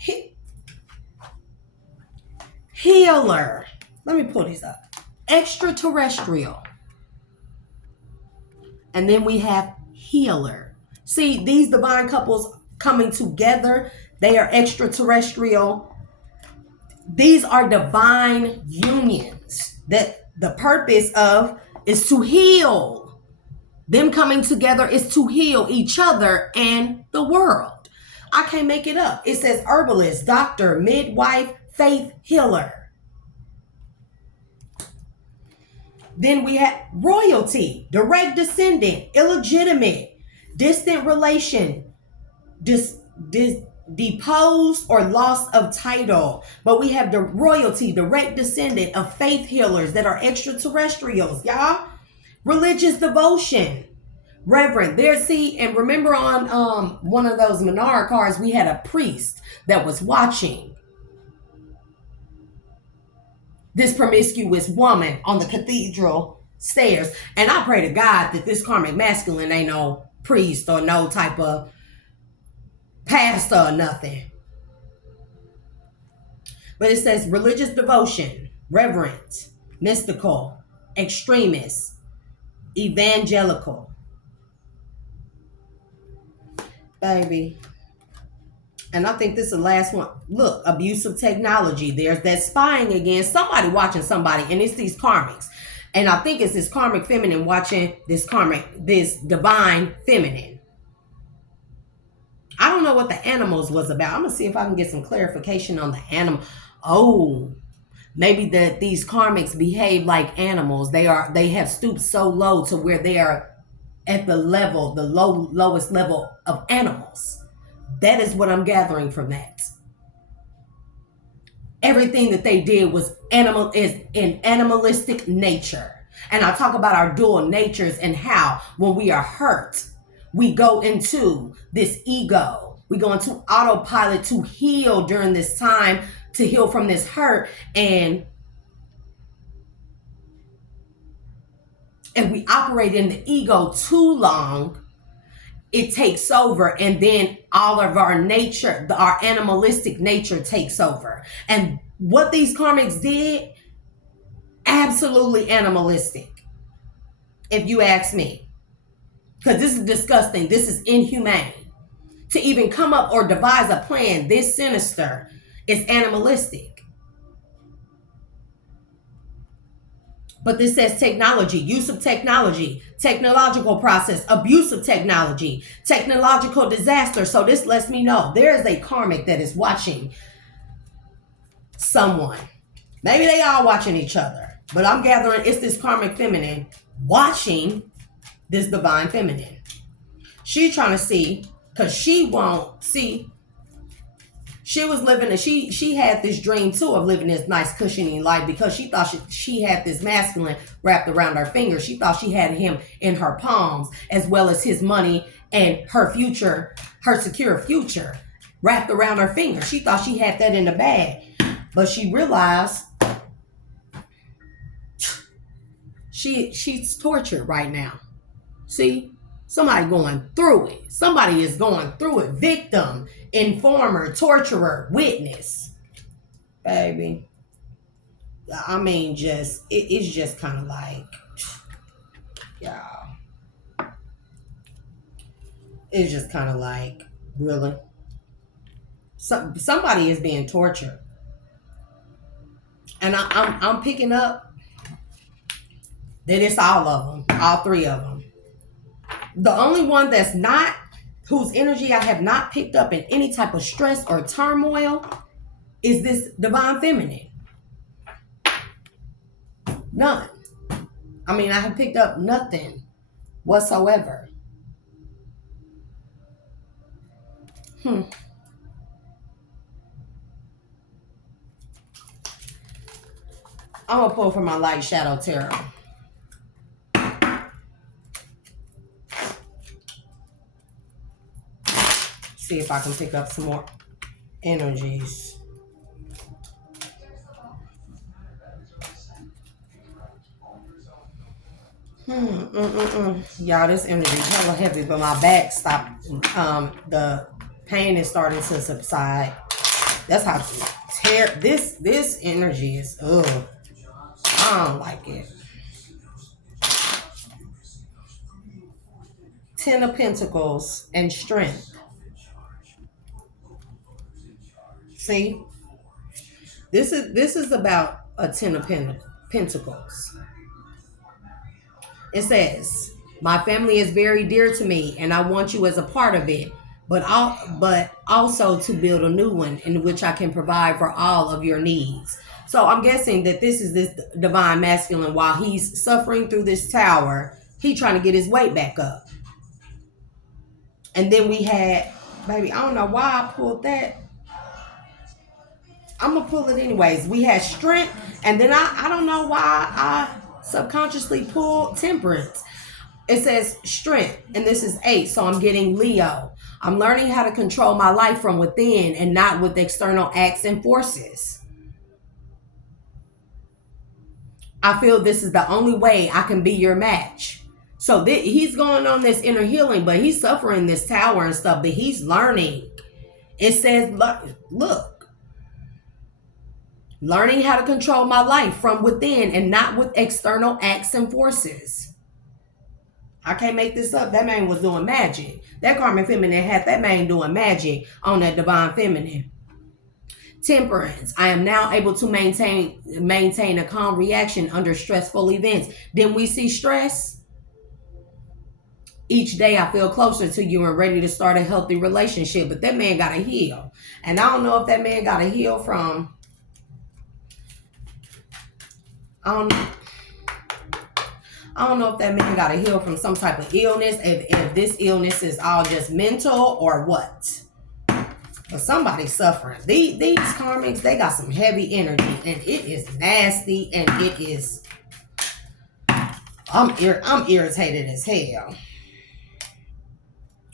healer. Let me pull these up. Extraterrestrial. And then we have healer. See, these divine couples coming together, they are extraterrestrial. These are divine unions that the purpose of is to heal. Them coming together is to heal each other and the world. I can't make it up. It says herbalist, doctor, midwife, faith healer. Then we have royalty, direct descendant, illegitimate, distant relation, deposed or loss of title. But we have the royalty, direct descendant of faith healers that are extraterrestrials, y'all. Religious devotion, reverend. And remember on one of those Menard cards, we had a priest that was watching this promiscuous woman on the cathedral stairs. And I pray to God that this karmic masculine ain't no priest or no type of pastor or nothing. But it says religious devotion, reverent, mystical, extremist, evangelical. Baby. And I think this is the last one. Look, abusive technology. There's that spying against somebody watching somebody, and it's these karmics. And I think it's this karmic feminine watching this divine feminine. I don't know what the animals was about. I'm going to see if I can get some clarification on the animal. Oh, maybe that these karmics behave like animals. They have stooped so low to where they are at the lowest level of animals. That is what I'm gathering from that. Everything that they did is in animalistic nature. And I talk about our dual natures and how when we are hurt, we go into this ego. We go into autopilot to heal during this time, to heal from this hurt. And if we operate in the ego too long, it takes over, and then all of our nature, our animalistic nature takes over. And what these karmics did, absolutely animalistic, if you ask me. Because this is disgusting. This is inhumane. To even come up or devise a plan this sinister is animalistic. But this says technology, use of technology, technological process, abuse of technology, technological disaster. So this lets me know there is a karmic that is watching someone. Maybe they are watching each other, but I'm gathering it's this karmic feminine watching this divine feminine. She's trying to see, because she won't see. She was living, she had this dream too of living this nice cushioning life, because she thought she had this masculine wrapped around her finger. She thought she had him in her palms, as well as his money and her future, her secure future wrapped around her finger. She thought she had that in the bag, but she realized she's tortured right now. See? Somebody going through it. Somebody is going through it. Victim, informer, torturer, witness. Baby. I mean, it's just kind of like, y'all. It's just kind of like, really? Somebody is being tortured. And I'm picking up that it's all of them. All three of them. The only one that's not, whose energy I have not picked up in any type of stress or turmoil, is this divine feminine. None. I mean, I have picked up nothing whatsoever. I'm going to pull from my light shadow tarot. See if I can pick up some more energies. Y'all, this energy is hella heavy, but my back stopped. The pain is starting to subside. That's how this energy is. Ugh, I don't like it. 10 of Pentacles and strength. See, this is about a 10 of Pentacles. It says, "My family is very dear to me, and I want you as a part of it, but also to build a new one in which I can provide for all of your needs." So I'm guessing that this is this divine masculine. While he's suffering through this tower, he trying to get his weight back up. And then we had, baby, I don't know why I pulled that. I'm gonna pull it anyways. We had strength, and then I don't know why I subconsciously pulled temperance. It says strength, and this is 8, so I'm getting Leo. I'm learning how to control my life from within and not with external acts and forces. I feel this is the only way I can be your match. So he's going on this inner healing, but he's suffering this tower and stuff, but he's learning. It says, look, learning how to control my life from within and not with external acts and forces. I can't make this up. That man was doing magic. That karmic feminine had that man doing magic on that divine feminine. Temperance. I am now able to maintain a calm reaction under stressful events. Then we see stress. Each day I feel closer to you and ready to start a healthy relationship. But that man got to heal. And I don't know if that man got to heal from... I don't know if that man got to heal from some type of illness. If this illness is all just mental or what. But somebody's suffering. These karmics, they got some heavy energy. And it is nasty. And it is... I'm irritated as hell.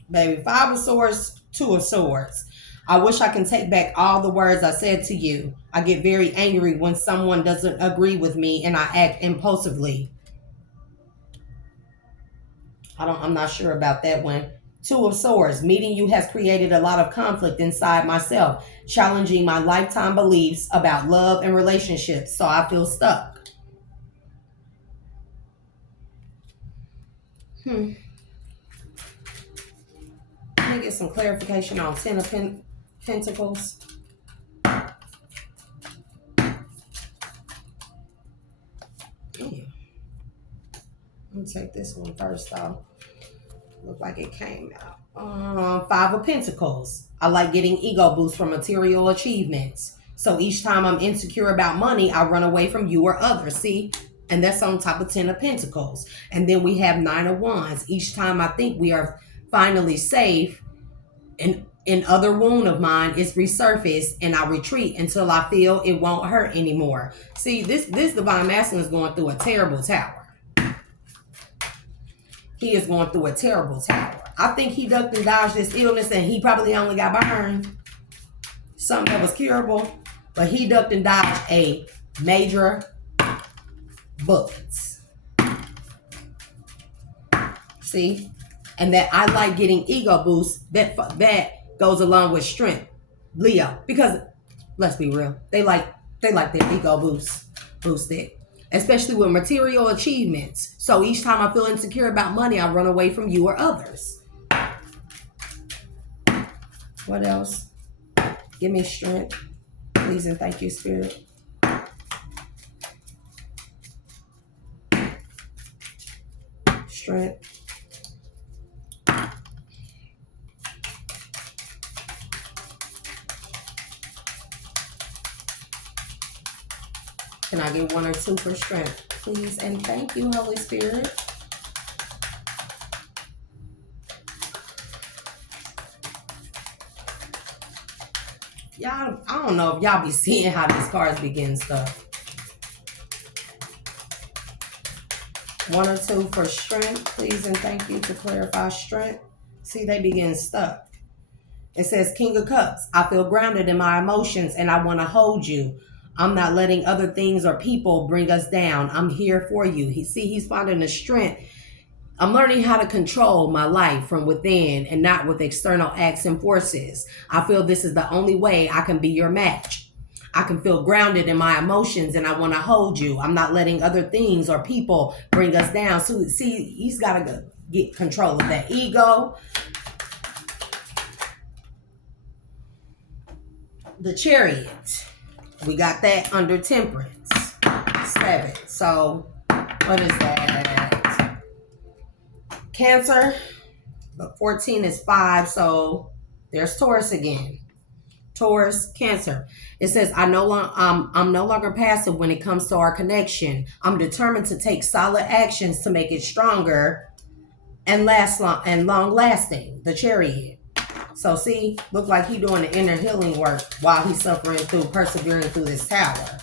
Baby, 5 of Swords, 2 of Swords. I wish I can take back all the words I said to you. I get very angry when someone doesn't agree with me and I act impulsively. I'm not sure about that one. 2 of Swords. Meeting you has created a lot of conflict inside myself, challenging my lifetime beliefs about love and relationships, so I feel stuck. Let me get some clarification on 10 of Pentacles. Let me take this one first off. Look like it came out. 5 of Pentacles. I like getting ego boosts from material achievements. So each time I'm insecure about money, I run away from you or others. See? And that's on top of 10 of Pentacles. And then we have 9 of Wands. Each time I think we are finally safe, an other wound of mine is resurfaced, and I retreat until I feel it won't hurt anymore. See, this divine masculine is going through a terrible tower. He is going through a terrible tower. I think he ducked and dodged this illness, and he probably only got burned. Something that was curable. But he ducked and dodged a major bullet. See? And that I like getting ego boosts. That goes along with strength. Leo. Because, let's be real, they like their ego boosted. Especially with material achievements. So each time I feel insecure about money, I run away from you or others. What else? Give me strength. Please and thank you, Spirit. Strength. Can I get 1 or 2 for strength? Please and thank you, Holy Spirit. Y'all, I don't know if y'all be seeing how these cards begin stuff. 1 or 2 for strength. Please and thank you to clarify strength. See, they begin stuck. It says King of Cups. I feel grounded in my emotions and I want to hold you. I'm not letting other things or people bring us down. I'm here for you. He's finding the strength. I'm learning how to control my life from within and not with external acts and forces. I feel this is the only way I can be your match. I can feel grounded in my emotions and I want to hold you. I'm not letting other things or people bring us down. So, see, he's got to get control of that ego. The Chariot. We got that under Temperance. 7. So, what is that? Cancer. But 14 is 5. So, there's Taurus again. Taurus, Cancer. It says, I'm no longer passive when it comes to our connection. I'm determined to take solid actions to make it stronger and long lasting. The Chariot. So see, look like he doing the inner healing work while he's persevering through this tower.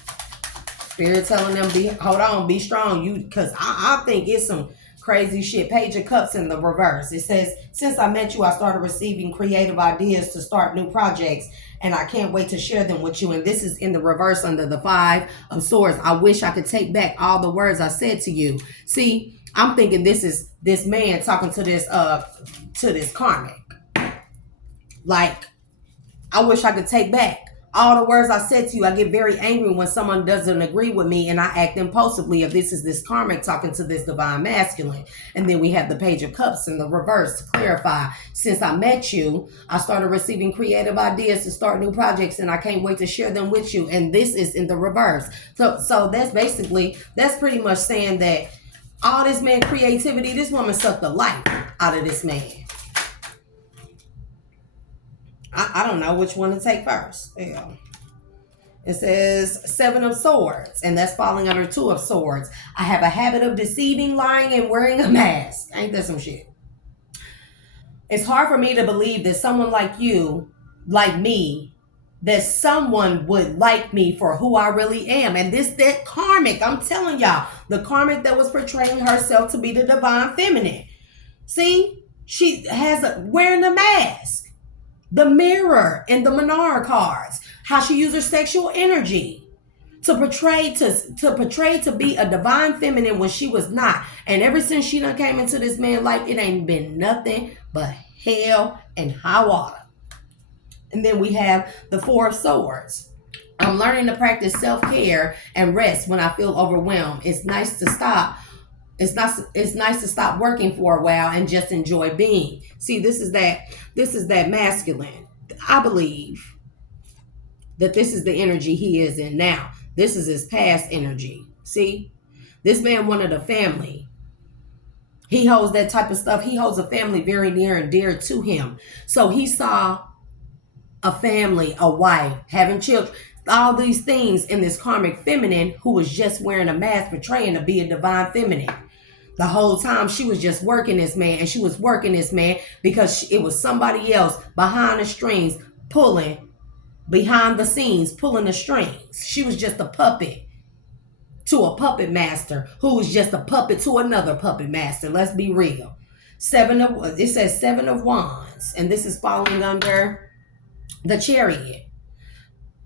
Spirit telling them, hold on, be strong. Because I think it's some crazy shit. Page of Cups in the reverse. It says, since I met you, I started receiving creative ideas to start new projects, and I can't wait to share them with you. And this is in the reverse under the 5 of Swords. I wish I could take back all the words I said to you. See, I'm thinking this is this man talking to this karmic. Like, I wish I could take back all the words I said to you. I get very angry when someone doesn't agree with me and I act impulsively. If this is this karmic talking to this divine masculine. And then we have the Page of Cups in the reverse to clarify. Since I met you, I started receiving creative ideas to start new projects and I can't wait to share them with you. And this is in the reverse. So that's pretty much saying that all this man creativity, this woman sucked the life out of this man. I don't know which one to take first. Yeah. It says 7 of Swords, and that's falling under 2 of Swords. I have a habit of deceiving, lying, and wearing a mask. Ain't that some shit? It's hard for me to believe that someone like you, like me, that someone would like me for who I really am. And that karmic, I'm telling y'all, the karmic that was portraying herself to be the divine feminine. See, she has wearing a mask. The Mirror and the Menard cards. How she used her sexual energy to portray to be a divine feminine when she was not. And ever since she done came into this man's life, it ain't been nothing but hell and high water. And then we have the 4 of Swords. I'm learning to practice self-care and rest when I feel overwhelmed. It's nice to stop. It's nice to stop working for a while and just enjoy being. See, this is that masculine. I believe that this is the energy he is in now. This is his past energy. See, this man wanted a family. He holds that type of stuff. He holds a family very near and dear to him. So he saw a family, a wife, having children, all these things in this karmic feminine who was just wearing a mask, portraying to be a divine feminine. The whole time she was just working this man, and she was working this man because it was somebody else behind the strings, behind the scenes, pulling the strings. She was just a puppet to a puppet master who was just a puppet to another puppet master. Let's be real. It says 7 of Wands, and this is falling under the Chariot.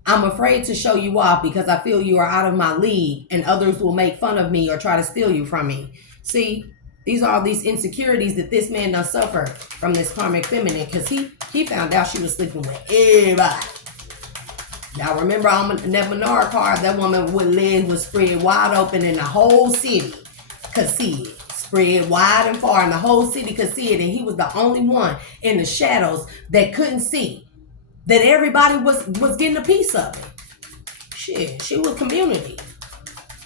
I'm afraid to show you off because I feel you are out of my league and others will make fun of me or try to steal you from me. See, these are all these insecurities that this man done suffered from this karmic feminine because he found out she was sleeping with everybody. Y'all remember on that Menard card, that woman with legs was spread wide open and the whole city could see it. Spread wide and far and the whole city could see it. And he was the only one in the shadows that couldn't see that everybody was getting a piece of it. Shit, she was community.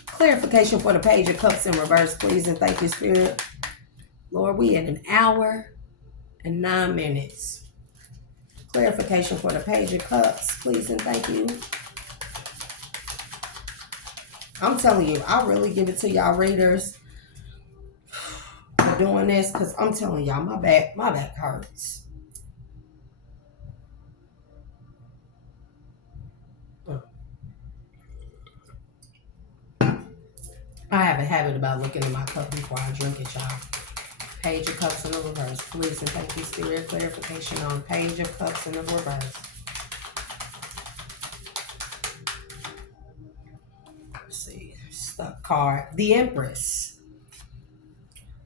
Clarification for the Page of Cups in reverse, please, and thank you, Spirit. Lord, we at 1 hour and 9 minutes. Clarification for the Page of Cups, please, and thank you. I'm telling you, I really give it to y'all readers for doing this, because I'm telling y'all, my back hurts. I have a habit about looking at my cup before I drink it, y'all. Page of Cups in the reverse. Please and thank you, Spirit. Clarification on Page of Cups in the reverse. card, the Empress.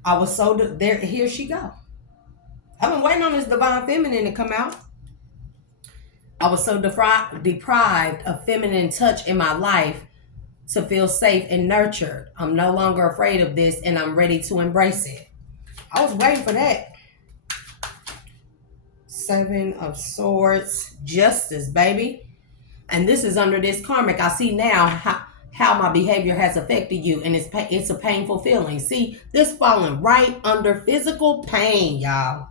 I was so there. Here she go. I've been waiting on this divine feminine to come out. I was so deprived of feminine touch in my life to feel safe and nurtured. I'm no longer afraid of this, and I'm ready to embrace it. I was waiting for that. Seven of Swords, justice, baby. And this is under this karmic. I see now how my behavior has affected you, and it's a painful feeling. See, this falling right under physical pain, y'all.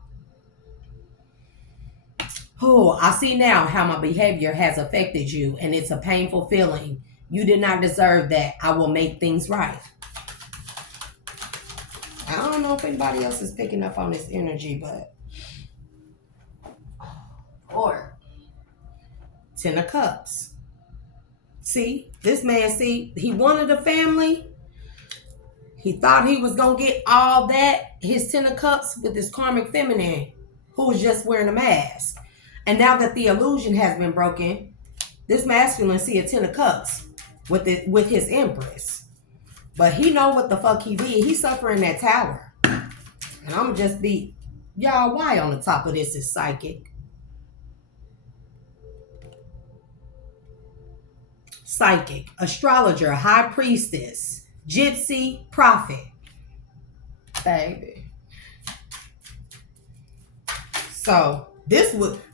Oh, I see now how my behavior has affected you, and it's a painful feeling. You did not deserve that. I will make things right. I don't know if anybody else is picking up on this energy, but or 10 of Cups. See, this man, he wanted a family. He thought he was going to get all that, his 10 of Cups, with this karmic feminine who was just wearing a mask. And now that the illusion has been broken, this masculine see a 10 of Cups with his Empress. But he know what the fuck he did. He's suffering that tower. And I'm going to just be, y'all, why on the top of this is psychic? Psychic, astrologer, high priestess, gypsy, prophet. Baby. So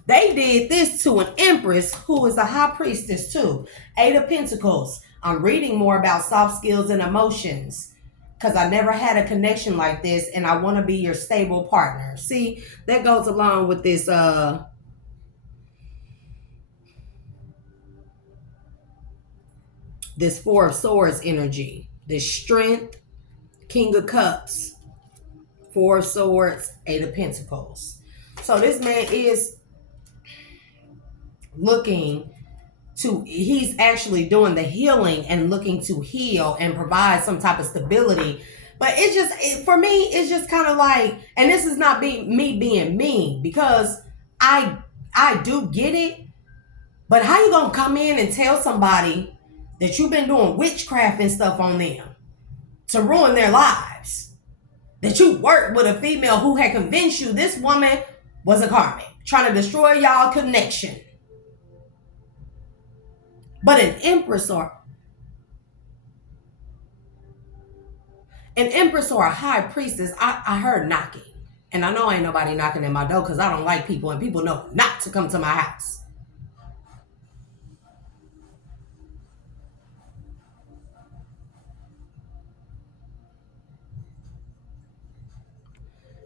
they did this to an Empress who is a high priestess too. 8 of Pentacles. I'm reading more about soft skills and emotions because I never had a connection like this, and I want to be your stable partner. See, that goes along with this this 4 of Swords energy, this strength, King of Cups, 4 of Swords, 8 of Pentacles. So this man is he's actually doing the healing and looking to heal and provide some type of stability. But for me, it's just kind of like, and this is not me being mean, because I do get it, but how you gonna come in and tell somebody that you've been doing witchcraft and stuff on them to ruin their lives? That you worked with a female who had convinced you this woman was a karmic, trying to destroy y'all connection. But an Empress or a high priestess, I heard knocking. And I know ain't nobody knocking at my door because I don't like people, and people know not to come to my house.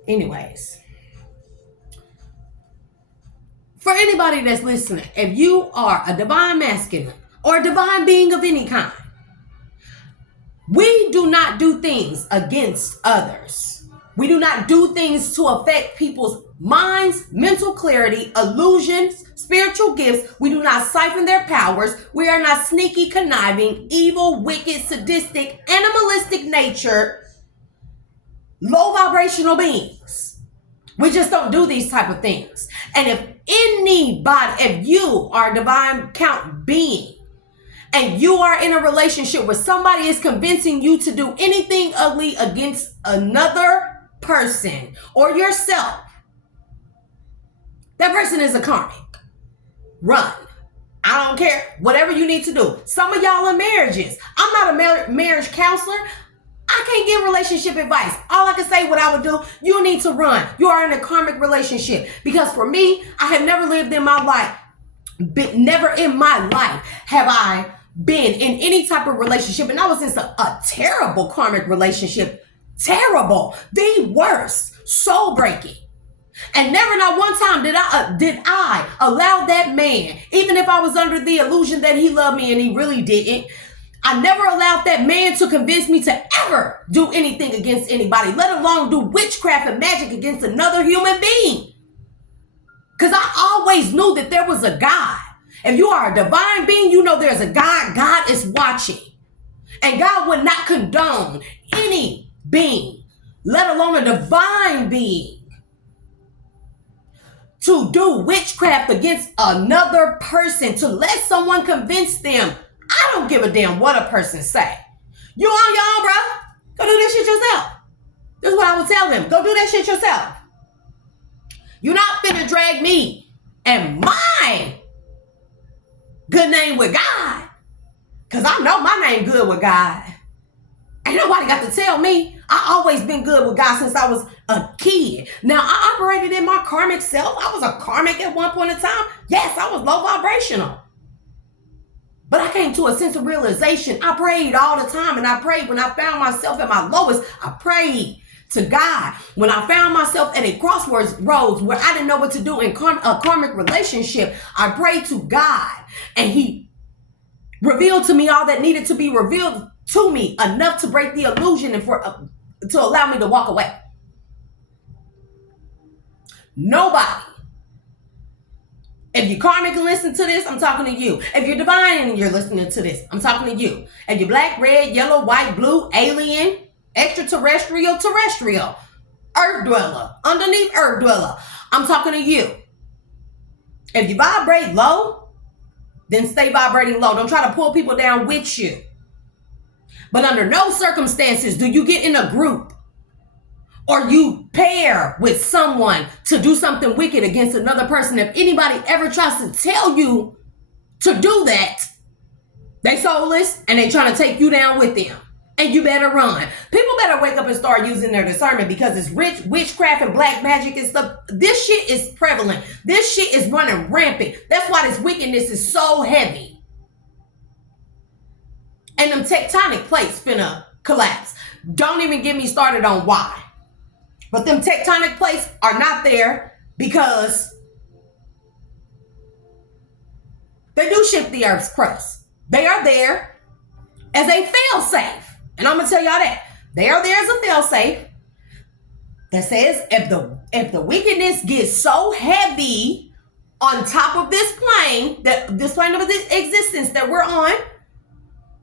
Anyways, for anybody that's listening, if you are a divine masculine or a divine being of any kind, we do not do things against others. We do not do things to affect people's minds, mental clarity, illusions, spiritual gifts. We do not siphon their powers. We are not sneaky, conniving, evil, wicked, sadistic, animalistic nature, low vibrational beings. We just don't do these type of things. And if you are a divine count being and you are in a relationship where somebody is convincing you to do anything ugly against another person or yourself, that person is a karmic. Run. I don't care. Whatever you need to do. Some of y'all in marriages. I'm not a marriage counselor. I can't give relationship advice. All I can say, what I would do, you need to run. You are in a karmic relationship. Because for me, I have never lived in my life. Never in my life have I been in any type of relationship. And I was in a terrible karmic relationship. Terrible. The worst. Soul breaking. And never not one time did I allow that man, even if I was under the illusion that he loved me and he really didn't, I never allowed that man to convince me to ever do anything against anybody, let alone do witchcraft and magic against another human being. Because I always knew that there was a God. If you are a divine being, you know there's a God. God is watching. And God would not condone any being, let alone a divine being, to do witchcraft against another person, to let someone convince them. I don't give a damn what a person say. You on your own, bro. Go do that shit yourself. This is what I would tell them. Go do that shit yourself. You're not finna drag me and my good name with God. Because I know my name good with God. Ain't nobody got to tell me. I always been good with God since I was a kid. Now, I operated in my karmic self. I was a karmic at one point in time. Yes, I was low vibrational. But I came to a sense of realization. I prayed all the time. And I prayed when I found myself at my lowest. I prayed to God. When I found myself at a crossroads where I didn't know what to do in a karmic relationship, I prayed to God. And he revealed to me all that needed to be revealed to me, enough to break the illusion and to allow me to walk away. Nobody. If you're karmic and listen to this, I'm talking to you. If you're divine and you're listening to this, I'm talking to you. If you're black, red, yellow, white, blue, alien, extraterrestrial, terrestrial, earth dweller, underneath earth dweller, I'm talking to you. If you vibrate low, then stay vibrating low. Don't try to pull people down with you. But under no circumstances do you get in a group or you pair with someone to do something wicked against another person. If anybody ever tries to tell you to do that, they soulless and they trying to take you down with them. And you better run. People better wake up and start using their discernment, because it's witchcraft and black magic and stuff. This shit is prevalent. This shit is running rampant. That's why this wickedness is so heavy. And them tectonic plates finna collapse. Don't even get me started on why. But them tectonic plates are not there because they do shift the Earth's crust. They are there as a fail-safe. And I'm gonna tell y'all that. They are there as a fail-safe that says if the wickedness gets so heavy on top of this plane of existence that we're on,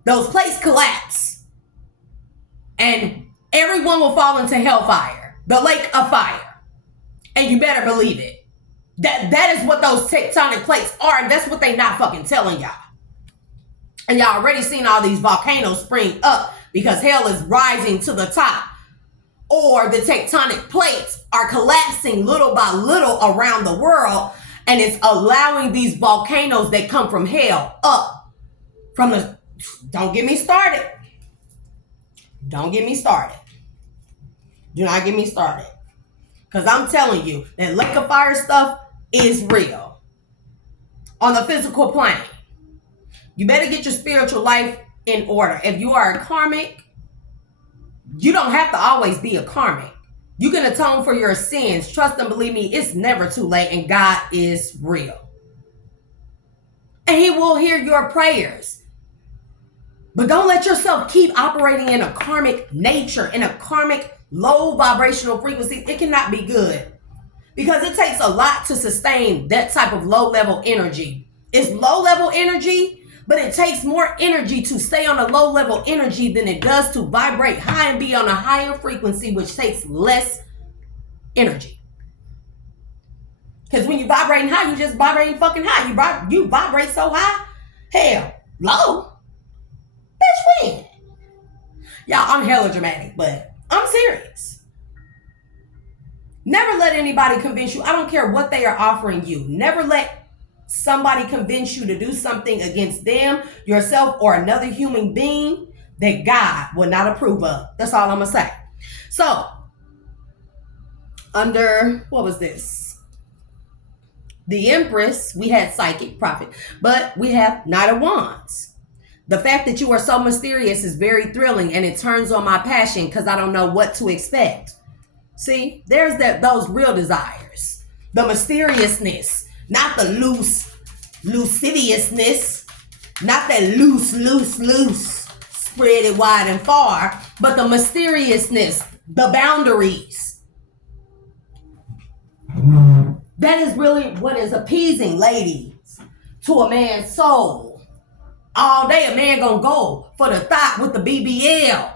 those plates collapse and everyone will fall into hellfire, the lake of fire. And you better believe it. That is what those tectonic plates are, and that's what they not fucking telling y'all. And y'all already seen all these volcanoes spring up because hell is rising to the top, or the tectonic plates are collapsing little by little around the world, and it's allowing these volcanoes that come from hell up from the... Don't get me started. Don't get me started. Do not get me started. Because I'm telling you, that lake of fire stuff is real. On the physical plane. You better get your spiritual life in order. If you are a karmic, you don't have to always be a karmic. You can atone for your sins. Trust and believe me, it's never too late, and God is real. And he will hear your prayers. But don't let yourself keep operating in a karmic nature, in a karmic low vibrational frequency. It cannot be good, because it takes a lot to sustain that type of low level energy. It's low level energy, but it takes more energy to stay on a low level energy than it does to vibrate high and be on a higher frequency, which takes less energy. Because when you vibrating high, you just vibrating fucking high. You vibrate so high, hell, low. Bitch, when? Y'all, I'm hella dramatic, but I'm serious. Never let anybody convince you. I don't care what they are offering you. Never let somebody convince you to do something against them, yourself, or another human being that God will not approve of. That's all I'm going to say. So, under, what was this? The Empress, we had Psychic Prophet, but we have Knight of Wands. The fact that you are so mysterious is very thrilling, and it turns on my passion because I don't know what to expect. See, there's those real desires. The mysteriousness, not the lasciviousness, not that loose, spread it wide and far, but the mysteriousness, the boundaries. That is really what is appeasing, ladies, to a man's soul. All day a man gonna go for the thought with the BBL.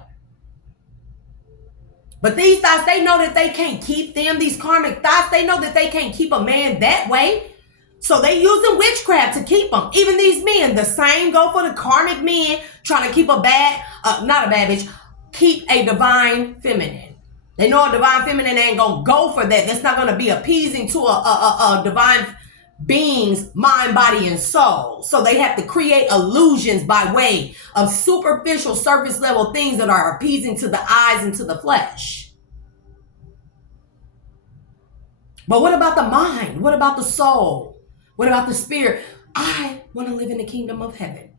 But these thoughts, they know that they can't keep them. These karmic thoughts, they know that they can't keep a man that way. So they using witchcraft to keep them. Even these men, the same go for the karmic men trying to keep a bad, not a bad bitch, keep a divine feminine. They know a divine feminine ain't gonna go for that. That's not gonna be appeasing to a divine being's mind, body, and soul. So they have to create illusions by way of superficial surface level things that are appeasing to the eyes and to the flesh. But what about the mind? What about the soul? What about the spirit? I want to live in the kingdom of heaven.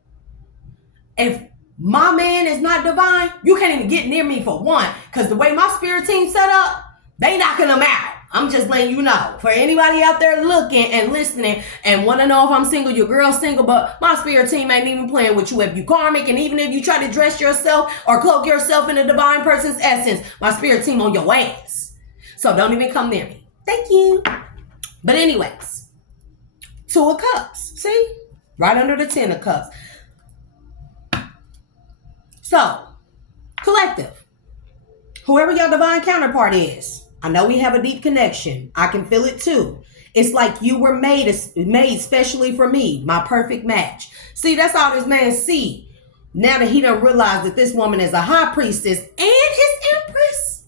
If my man is not divine, you can't even get near me for one. Because the way my spirit team set up, they knocking them out. I'm just letting you know. For anybody out there looking and listening and want to know if I'm single, your girl's single, but my spirit team ain't even playing with you if you karmic. And even if you try to dress yourself or cloak yourself in a divine person's essence, my spirit team on your ass. So don't even come near me. Thank you. But anyways. Two of Cups. See? Right under the Ten of Cups. So, collective. Whoever your divine counterpart is. I know we have a deep connection. I can feel it too. It's like you were made specially for me. My perfect match. See, that's all this man see. Now that he done realized that this woman is a high priestess and his empress.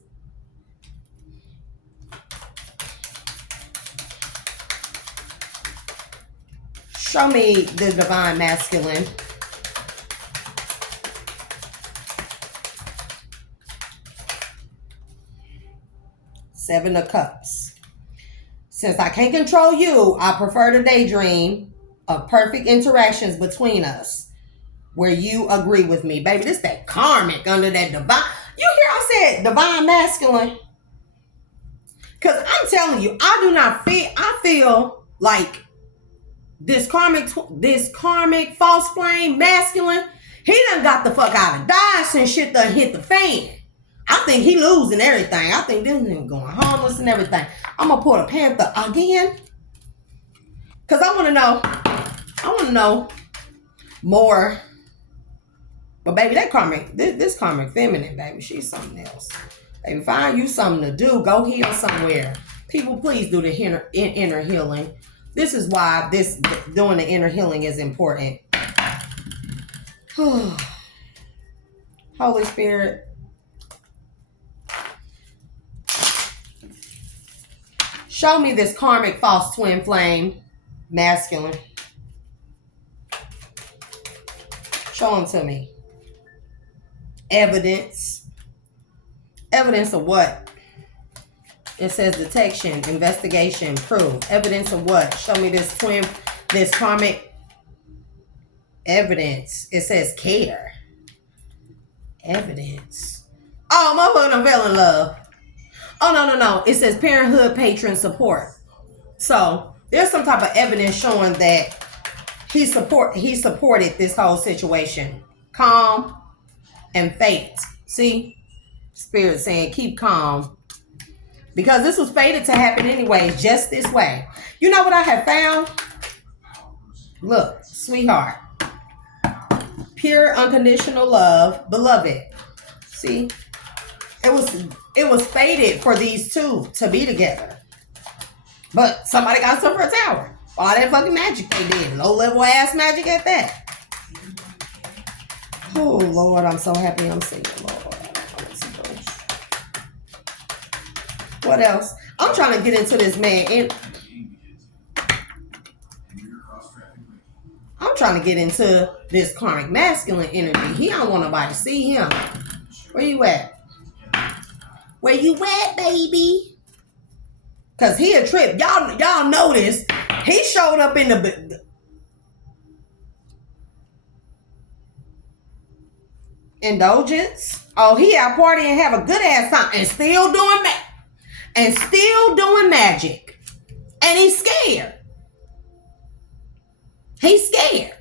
Show me the divine masculine. Seven of Cups. Since I can't control you, I prefer to daydream of perfect interactions between us where you agree with me. Baby, this that karmic under that divine. You hear I said divine masculine? Because I'm telling you, I feel like this karmic false flame masculine, he done got the fuck out of Dodge and shit done hit the fan. I think he losing everything. I think this nigga going homeless and everything. I'm gonna pull the Panther again. Cause I wanna know more. But baby, that karmic, this karmic feminine, baby, she's something else. Baby, find you something to do. Go heal somewhere. People, please do the inner healing. This is why doing the inner healing is important. Holy Spirit. Show me this karmic false twin flame masculine. Show them to me. Evidence. Evidence of what? It says detection, investigation, proof. Evidence of what? Show me this karmic evidence. It says care. Evidence. Oh, motherfucker done fell in love. Oh, no. It says parenthood, patron, support. So there's some type of evidence showing that he supported this whole situation. Calm and faith. See? Spirit saying keep calm. Because this was fated to happen anyways, just this way. You know what I have found? Look, sweetheart. Pure unconditional love, beloved. See? It was fated for these two to be together. But somebody got stuff for a tower. All that fucking magic they did. Low level ass magic at that. Oh Lord, I'm so happy I'm single, Lord. What else? I'm trying to get into this man. I'm trying to get into this karmic masculine energy. He don't want nobody to see him. Where you at? Where you at, baby? Cause he a trip. Y'all notice he showed up in the indulgence. Oh, he out partying and have a good ass time and still doing magic. And he's scared. He's scared.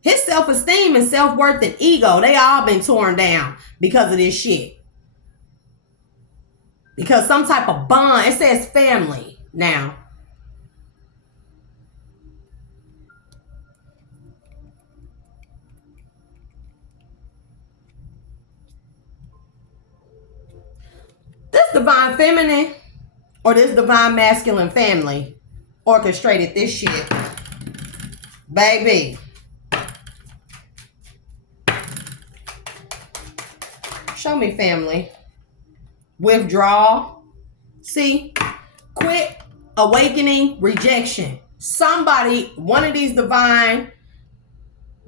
His self-esteem and self-worth and ego, they all been torn down because of this shit. Because some type of bond, it says family now. This divine feminine or this divine masculine family orchestrated this shit. Baby. Show me, family. Withdrawal. See? Quit. Awakening. Rejection. Somebody, one of these divine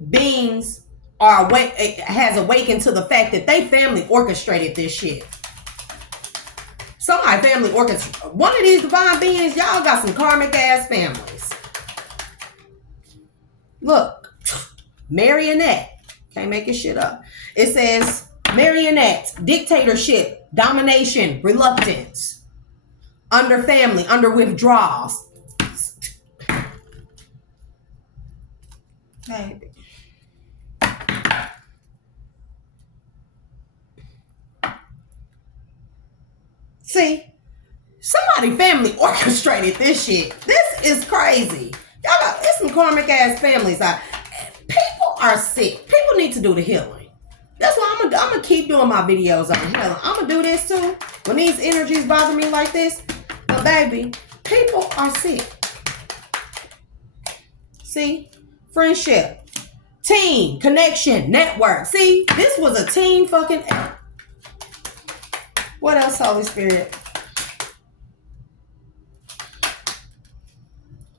beings has awakened to the fact that they family orchestrated this shit. Somebody family orchestrated. One of these divine beings, y'all got some karmic ass families. Look. Marionette. Can't make this shit up. It says marionette, dictatorship, domination, reluctance, under family, under withdrawals. Baby. See, somebody family orchestrated this shit. This is crazy. Y'all got, it's some karmic ass families out. People are sick. People need to do the healing. That's why I'm gonna keep doing my videos on healing. I'm gonna do this too. When these energies bother me like this, but baby, people are sick. See, friendship, team, connection, network. See, this was a team fucking. What else, Holy Spirit?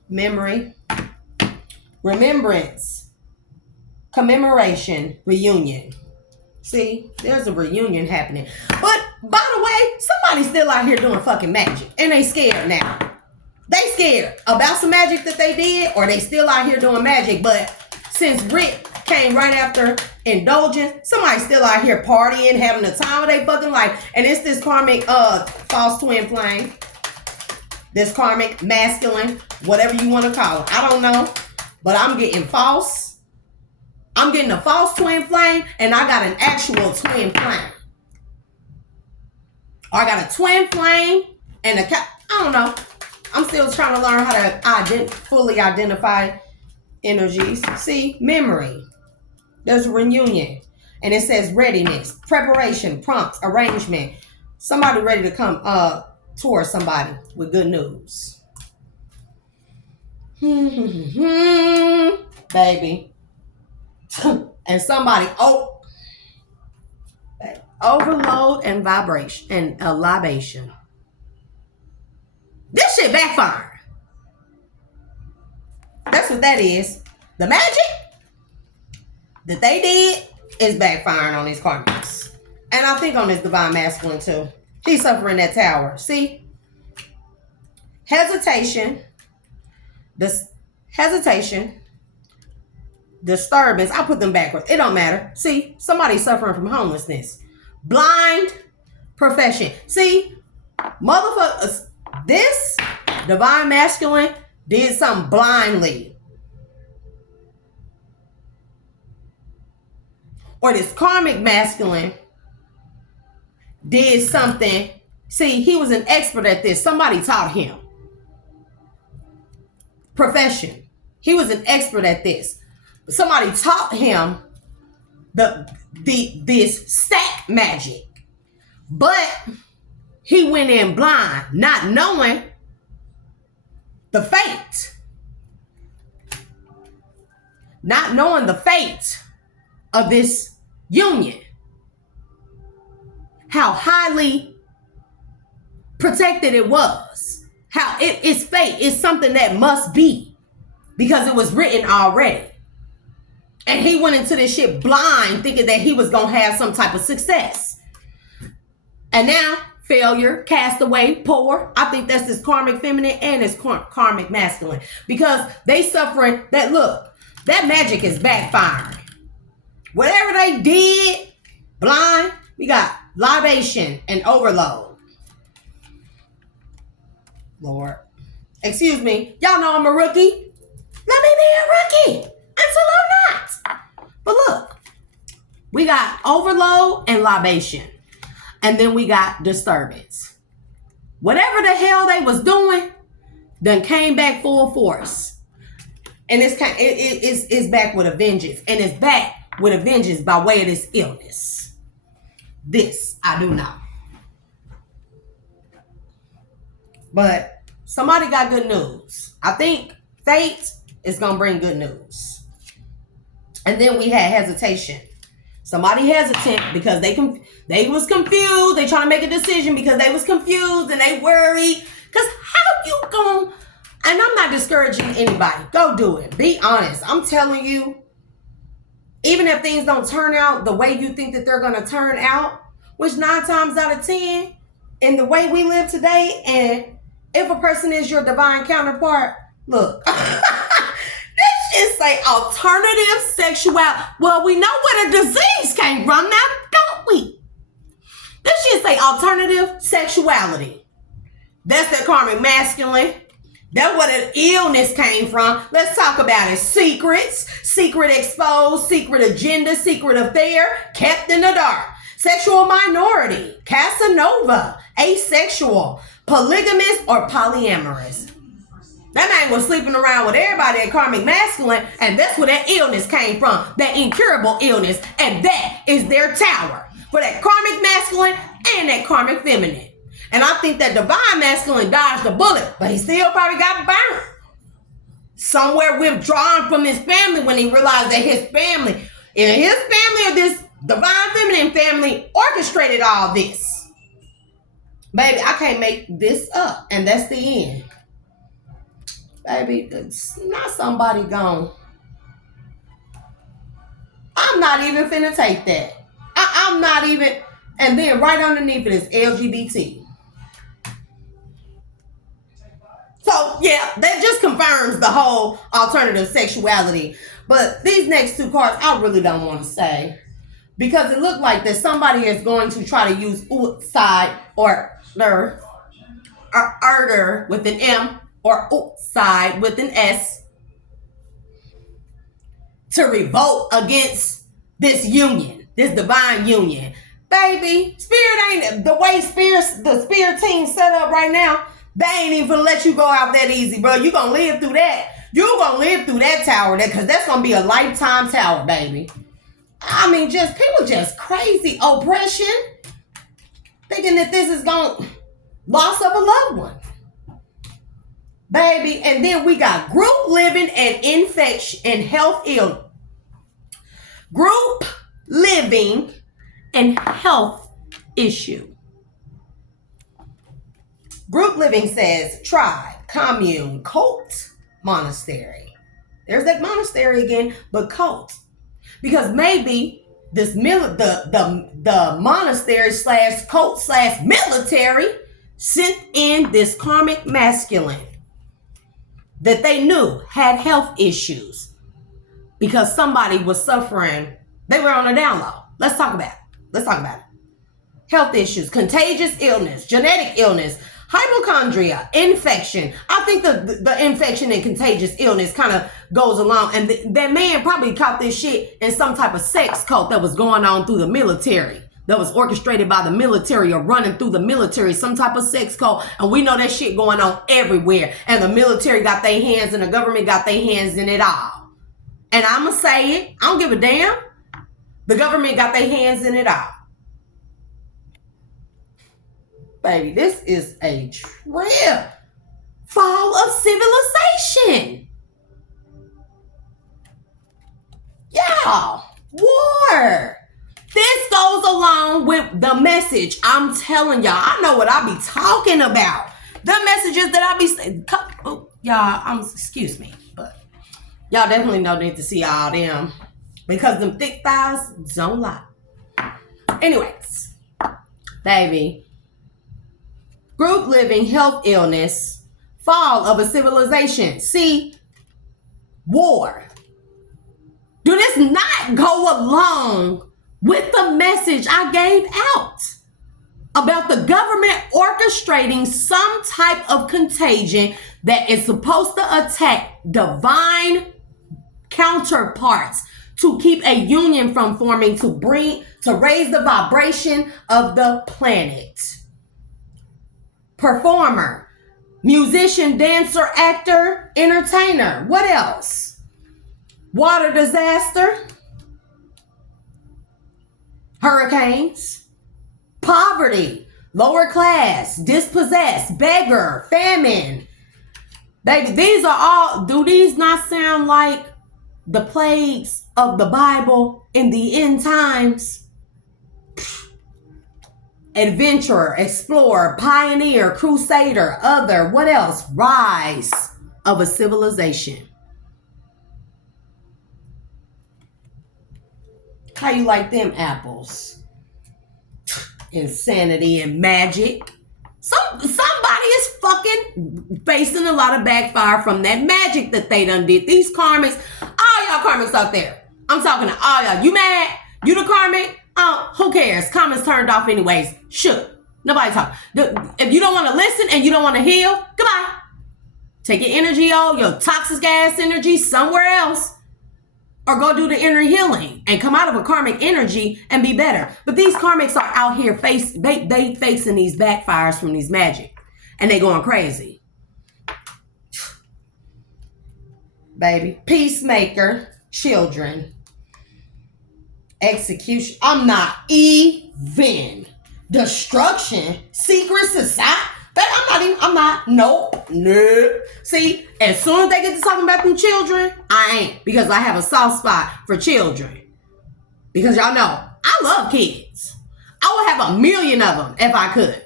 Memory, remembrance, commemoration, reunion. See, there's a reunion happening. But, by the way, somebody's still out here doing fucking magic. And they scared now. They scared about some magic that they did, or they still out here doing magic. But since Rick came right after indulgence, somebody's still out here partying, having the time of their fucking life. And it's this karmic false twin flame. This karmic masculine, whatever you want to call it. I don't know. But I'm getting false. I'm getting a false twin flame, and I got an actual twin flame. Or I got a twin flame and I don't know. I'm still trying to learn how to fully identify energies. See, memory. There's a reunion. And it says readiness, preparation, prompt, arrangement. Somebody ready to come towards somebody with good news. Baby. And somebody overload and vibration and a libation. This shit backfired. That's what that is. The magic that they did is backfiring on these karmics. And I think on this divine masculine too. He's suffering that tower. See? Hesitation. Disturbance. I put them backwards. It don't matter. See, somebody's suffering from homelessness. Blind profession. See, motherfuckers, this divine masculine did something blindly. Or this karmic masculine did something. See, he was an expert at this. Somebody taught him. Profession. He was an expert at this. Somebody taught him this stat magic. But he went in blind, not knowing the fate. Not knowing the fate of this union. How highly protected it was. How it's fate. It's something that must be. Because it was written already. And he went into this shit blind, thinking that he was going to have some type of success. And now, failure, castaway, poor. I think that's this karmic feminine and this karmic masculine. Because they suffering that, look, that magic is backfiring. Whatever they did, blind, we got libation and overload. Lord. Excuse me. Y'all know I'm a rookie. Let me be a rookie until I'm not. But look, we got overload and libation. And then we got disturbance. Whatever the hell they was doing, then came back full force. And it's back with a vengeance. And it's back with a vengeance by way of this illness. This I do know. But somebody got good news. I think fate it's going to bring good news. And then we had hesitation. Somebody hesitant because they was confused. They trying to make a decision because they was confused and they worried. Because how you going? And I'm not discouraging anybody. Go do it. Be honest. I'm telling you, even if things don't turn out the way you think that they're going to turn out, which 9 times out of 10, in the way we live today, and if a person is your divine counterpart, look, just say alternative sexuality. Well, we know where the disease came from now, don't we? Let's just say alternative sexuality. That's the karmic masculine. That's where the illness came from. Let's talk about it. Secrets, secret exposed, secret agenda, secret affair, kept in the dark. Sexual minority, Casanova, asexual, polygamous, or polyamorous. That man was sleeping around with everybody at karmic masculine, and that's where that illness came from, that incurable illness, and that is their tower for that karmic masculine and that karmic feminine. And I think that divine masculine dodged the bullet, but he still probably got burned. Somewhere withdrawn from his family when he realized that his family, either his family or this divine feminine family, orchestrated all this. Baby, I can't make this up, and that's the end. Baby, it's not somebody gone. I'm not even finna take that. I'm not even. And then right underneath it is LGBT. So, yeah, that just confirms the whole alternative sexuality. But these next 2 cards, I really don't want to say. Because it looked like that somebody is going to try to use outside or erder with an M or outside with an S to revolt against this union, this divine union. Baby, spirit ain't, the way the spirit team set up right now, they ain't even gonna let you go out that easy, bro. You gonna live through that. You gonna live through that tower, because that's gonna be a lifetime tower, baby. I mean, just people just crazy oppression, thinking that this is going loss of a loved one, baby. And then we got group living and infection and health illness. Group living and health issue. Group living says tribe, commune, cult, monastery. There's that monastery again, but cult. Because maybe this the monastery / cult / military sent in this karmic masculine that they knew had health issues because somebody was suffering. They were on a down low. Let's talk about it. Health issues, contagious illness, genetic illness, hypochondria, infection. I think the infection and contagious illness kind of goes along. And that man probably caught this shit in some type of sex cult that was going on through the military, that was orchestrated by the military or running through the military, some type of sex cult. And we know that shit going on everywhere. And the military got their hands and the government got their hands in it all. And I'm going to say it. I don't give a damn. The government got their hands in it all. Baby, this is a trip. Fall of civilization. Y'all, war. This goes along with the message. I'm telling y'all, I know what I be talking about. The messages that I be saying. Y'all, excuse me, but y'all definitely don't need to see all them, because them thick thighs don't lie. Anyways, baby. Group living, health illness, fall of a civilization. See, war. Do this not go along with the message I gave out about the government orchestrating some type of contagion that is supposed to attack divine counterparts to keep a union from forming, to raise the vibration of the planet? Performer, musician, dancer, actor, entertainer. What else? Water disaster, hurricanes, poverty, lower class, dispossessed, beggar, famine, Baby, these are all, do these not sound like the plagues of the Bible in the end times? Adventurer, explorer, pioneer, crusader, other, what else? Rise of a civilization. How you like them apples? Insanity and magic. Somebody is fucking facing a lot of backfire from that magic that they done did. These karmics, all y'all karmics out there. I'm talking to all y'all. You mad? You the karmic? Oh, who cares? Comments turned off anyways. Shoot. Nobody talk. If you don't want to listen and you don't want to heal, goodbye. Take your energy, your toxic ass energy somewhere else. Or go do the inner healing and come out of a karmic energy and be better. But these karmics are out here facing these backfires from these magic. And they going crazy. Baby. Peacemaker. Children. Execution. I'm not even. Destruction. Secret society. Nope. See, as soon as they get to talking about them children, I ain't. Because I have a soft spot for children. Because y'all know, I love kids. I would have 1 million of them if I could.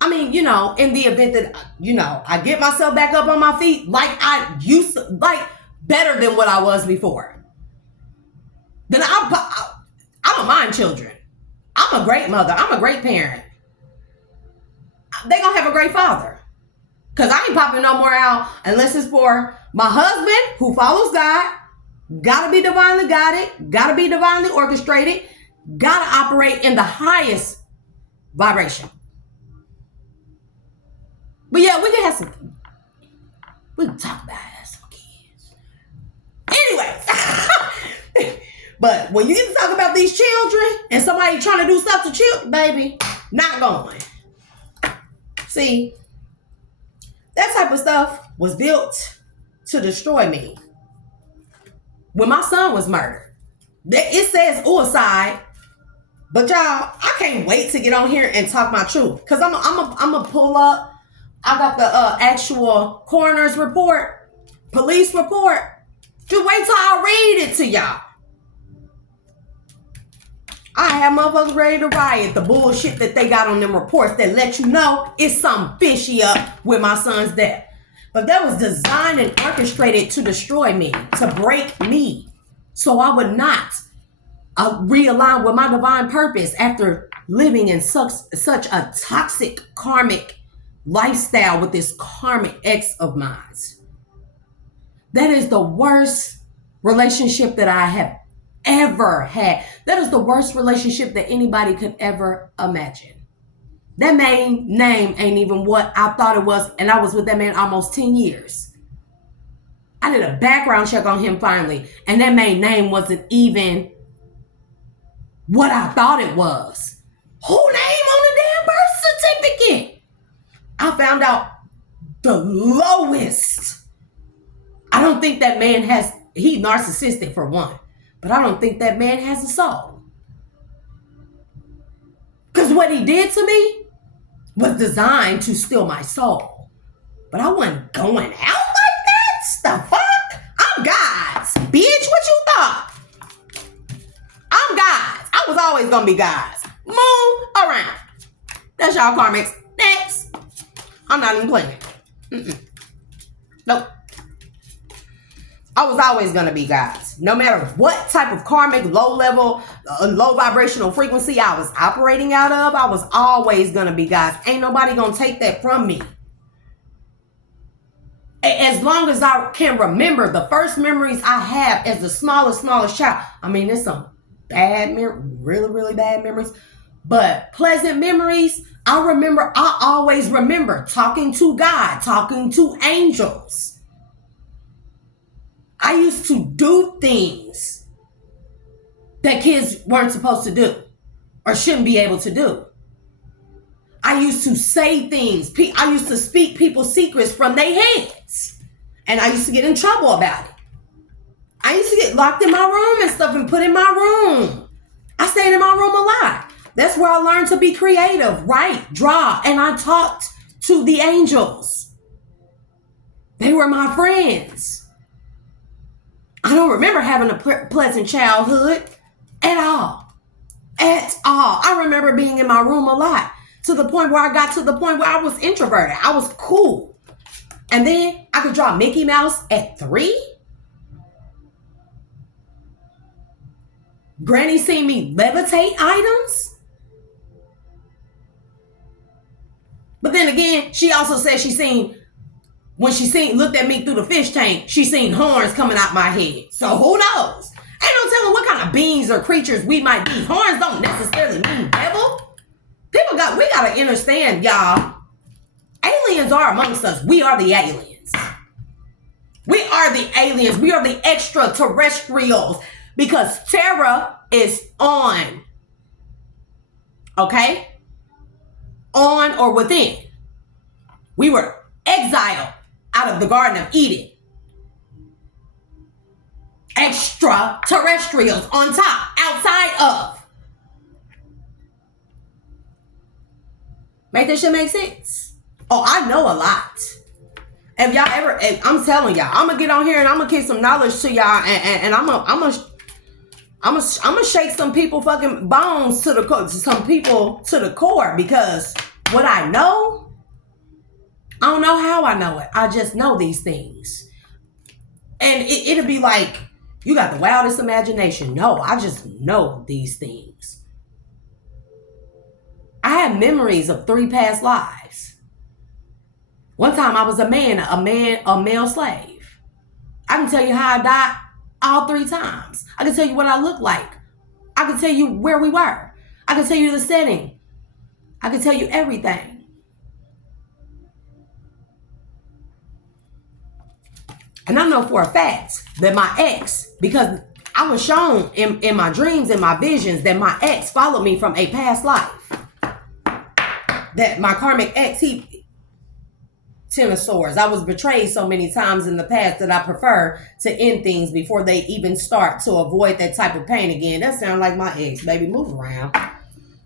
I mean, in the event that, I get myself back up on my feet like I used to, like better than what I was before. Then I don't mind children. I'm a great mother. I'm a great parent. They gonna have a great father. Because I ain't popping no more out unless it's for my husband who follows God. Gotta be divinely guided. Gotta be divinely orchestrated. Gotta operate in the highest vibration. But yeah, we can talk about some kids. Anyways. But when you get to talk about these children and somebody trying to do stuff to children, baby, not going. See, that type of stuff was built to destroy me. When my son was murdered, it says suicide, but y'all, I can't wait to get on here and talk my truth. Because I'm going to pull up. I got the actual coroner's report, police report. Just wait till I read it to y'all. I have motherfuckers ready to riot. The bullshit that they got on them reports that let you know it's something fishy up with my son's death. But that was designed and orchestrated to destroy me, to break me. So I would not realign with my divine purpose after living in such a toxic karmic lifestyle with this karmic ex of mine. That is the worst relationship that I have ever had. That is the worst relationship that anybody could ever imagine. That man name ain't even what I thought it was, and I was with that man almost 10 years. I did a background check on him finally, and that man name wasn't even what I thought it was. Who name on the damn birth certificate? I found out the lowest. I don't think that man he's narcissistic for one. But I don't think that man has a soul. Because what he did to me was designed to steal my soul. But I wasn't going out like that. The fuck? I'm God's. Bitch, what you thought? I'm God's. I was always going to be God's. Move around. That's y'all karmics. Next. I'm not even playing. Nope. I was always going to be God's. No matter what type of karmic, low level, low vibrational frequency I was operating out of, I was always going to be God's. Ain't nobody going to take that from me. As long as I can remember, the first memories I have as the smallest child. I mean, there's some bad really, really bad memories. But pleasant memories, I always remember talking to God, talking to angels. I used to do things that kids weren't supposed to do or shouldn't be able to do. I used to say things. I used to speak people's secrets from their heads. And I used to get in trouble about it. I used to get locked in my room and stuff and put in my room. I stayed in my room a lot. That's where I learned to be creative, write, draw, and I talked to the angels. They were my friends. I don't remember having a pleasant childhood at all. At all. I remember being in my room a lot, to the point where I was introverted. I was cool. And then I could draw Mickey Mouse at 3. Granny seen me levitate items. But then again, she also said when she looked at me through the fish tank, she seen horns coming out my head. So who knows? Ain't no telling what kind of beings or creatures we might be. Horns don't necessarily mean devil. We gotta understand, y'all. Aliens are amongst us. We are the aliens. We are the aliens. We are the extraterrestrials. Because Terra is on. Okay? On or within. We were exiled out of the Garden of Eden. Extraterrestrials on top, outside of. Make this shit make sense? Oh, I know a lot. If y'all ever, I'm telling y'all, I'm gonna get on here and I'm gonna give some knowledge to y'all, and I'm gonna shake some people fucking bones to the core, some people to the core, because what I know, I don't know how I know it. I just know these things, and it'll be like, you got the wildest imagination. No, I just know these things. I have memories of 3 past lives. One time I was a male slave. I can tell you how I died all 3 times. I can tell you what I looked like. I can tell you where we were. I can tell you the setting. I can tell you everything. And I know for a fact that my ex, because I was shown in my dreams and my visions that my ex followed me from a past life. That my karmic ex, 10 of Swords. I was betrayed so many times in the past that I prefer to end things before they even start, to avoid that type of pain again. That sounds like my ex, baby. Move around.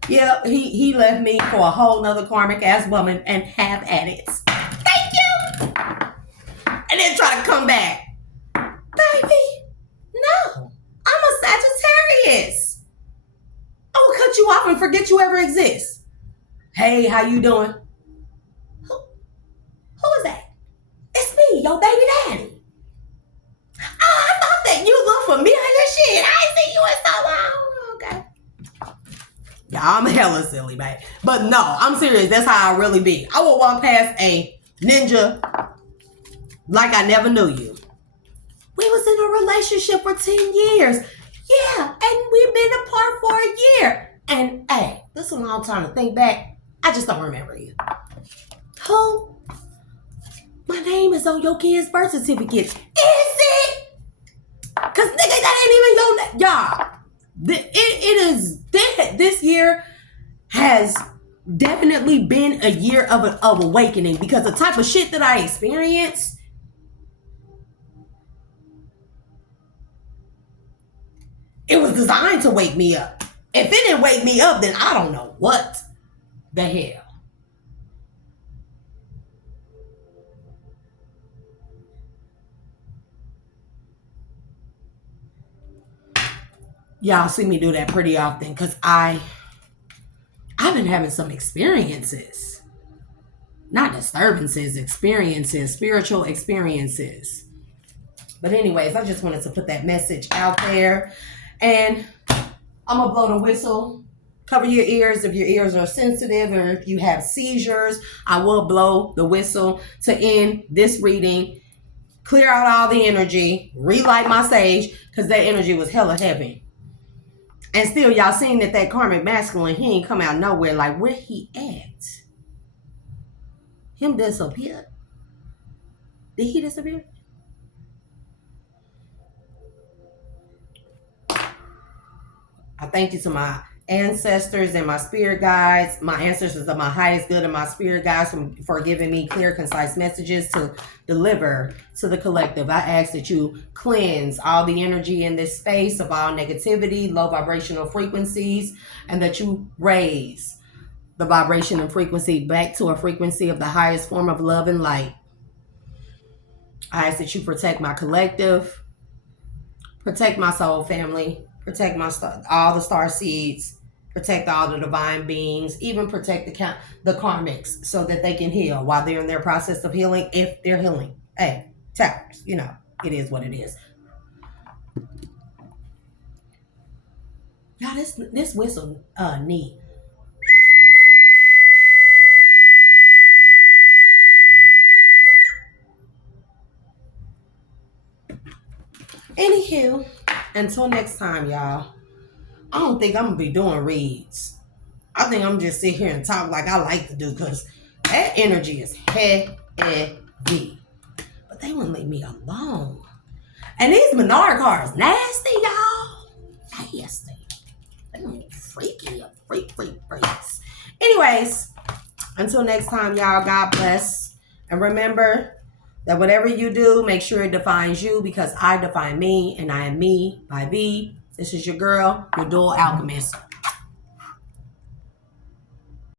Yeah, he left me for a whole nother karmic ass woman, and have at it. Thank you. And then try to come back. Baby, no. I'm a Sagittarius. I will cut you off and forget you ever exist. Hey, how you doing? Who is that? It's me, your baby daddy. Oh, I thought that you look familiar. Shit, I ain't seen you in so long. Okay. Yeah, I'm hella silly, babe. But no, I'm serious. That's how I really be. I will walk past a ninja like I never knew you. We was in a relationship for 10 years. Yeah, and we've been apart for a year. And hey, this is a long time to think back. I just don't remember you. Who? My name is on your kid's birth certificate. Is it? Because nigga, that ain't even your name. Y'all, it is, this year has definitely been a year of awakening, because the type of shit that I experienced, it was designed to wake me up. If it didn't wake me up, then I don't know what the hell. Y'all see me do that pretty often, because I've been having some experiences. Not disturbances, experiences, spiritual experiences. But anyways, I just wanted to put that message out there. And I'm going to blow the whistle. Cover your ears if your ears are sensitive, or if you have seizures. I will blow the whistle to end this reading. Clear out all the energy. Relight my sage, because that energy was hella heavy. And still, y'all seen that karmic masculine, he ain't come out nowhere. Like, where he at? Him disappeared? Did he disappear? I thank you to my ancestors and my spirit guides. My ancestors are my highest good, and my spirit guides for giving me clear, concise messages to deliver to the collective. I ask that you cleanse all the energy in this space of all negativity, low vibrational frequencies, and that you raise the vibration and frequency back to a frequency of the highest form of love and light. I ask that you protect my collective, protect my soul family, protect my all the star seeds, protect all the divine beings, even protect the karmics so that they can heal while they're in their process of healing, if they're healing. Hey, towers, you know, it is what it is. Y'all, this whistle neat. Anywho, until next time, y'all. I don't think I'm gonna be doing reads. I think I'm just sit here and talk like I like to do, because that energy is heavy. But they wouldn't leave me alone. And these Menard cars, nasty, y'all. Nasty. They freaky, freaks. Anyways, until next time, y'all, God bless. And remember that whatever you do, make sure it defines you, because I define me, and I am me by V. This is your girl, your dual alchemist.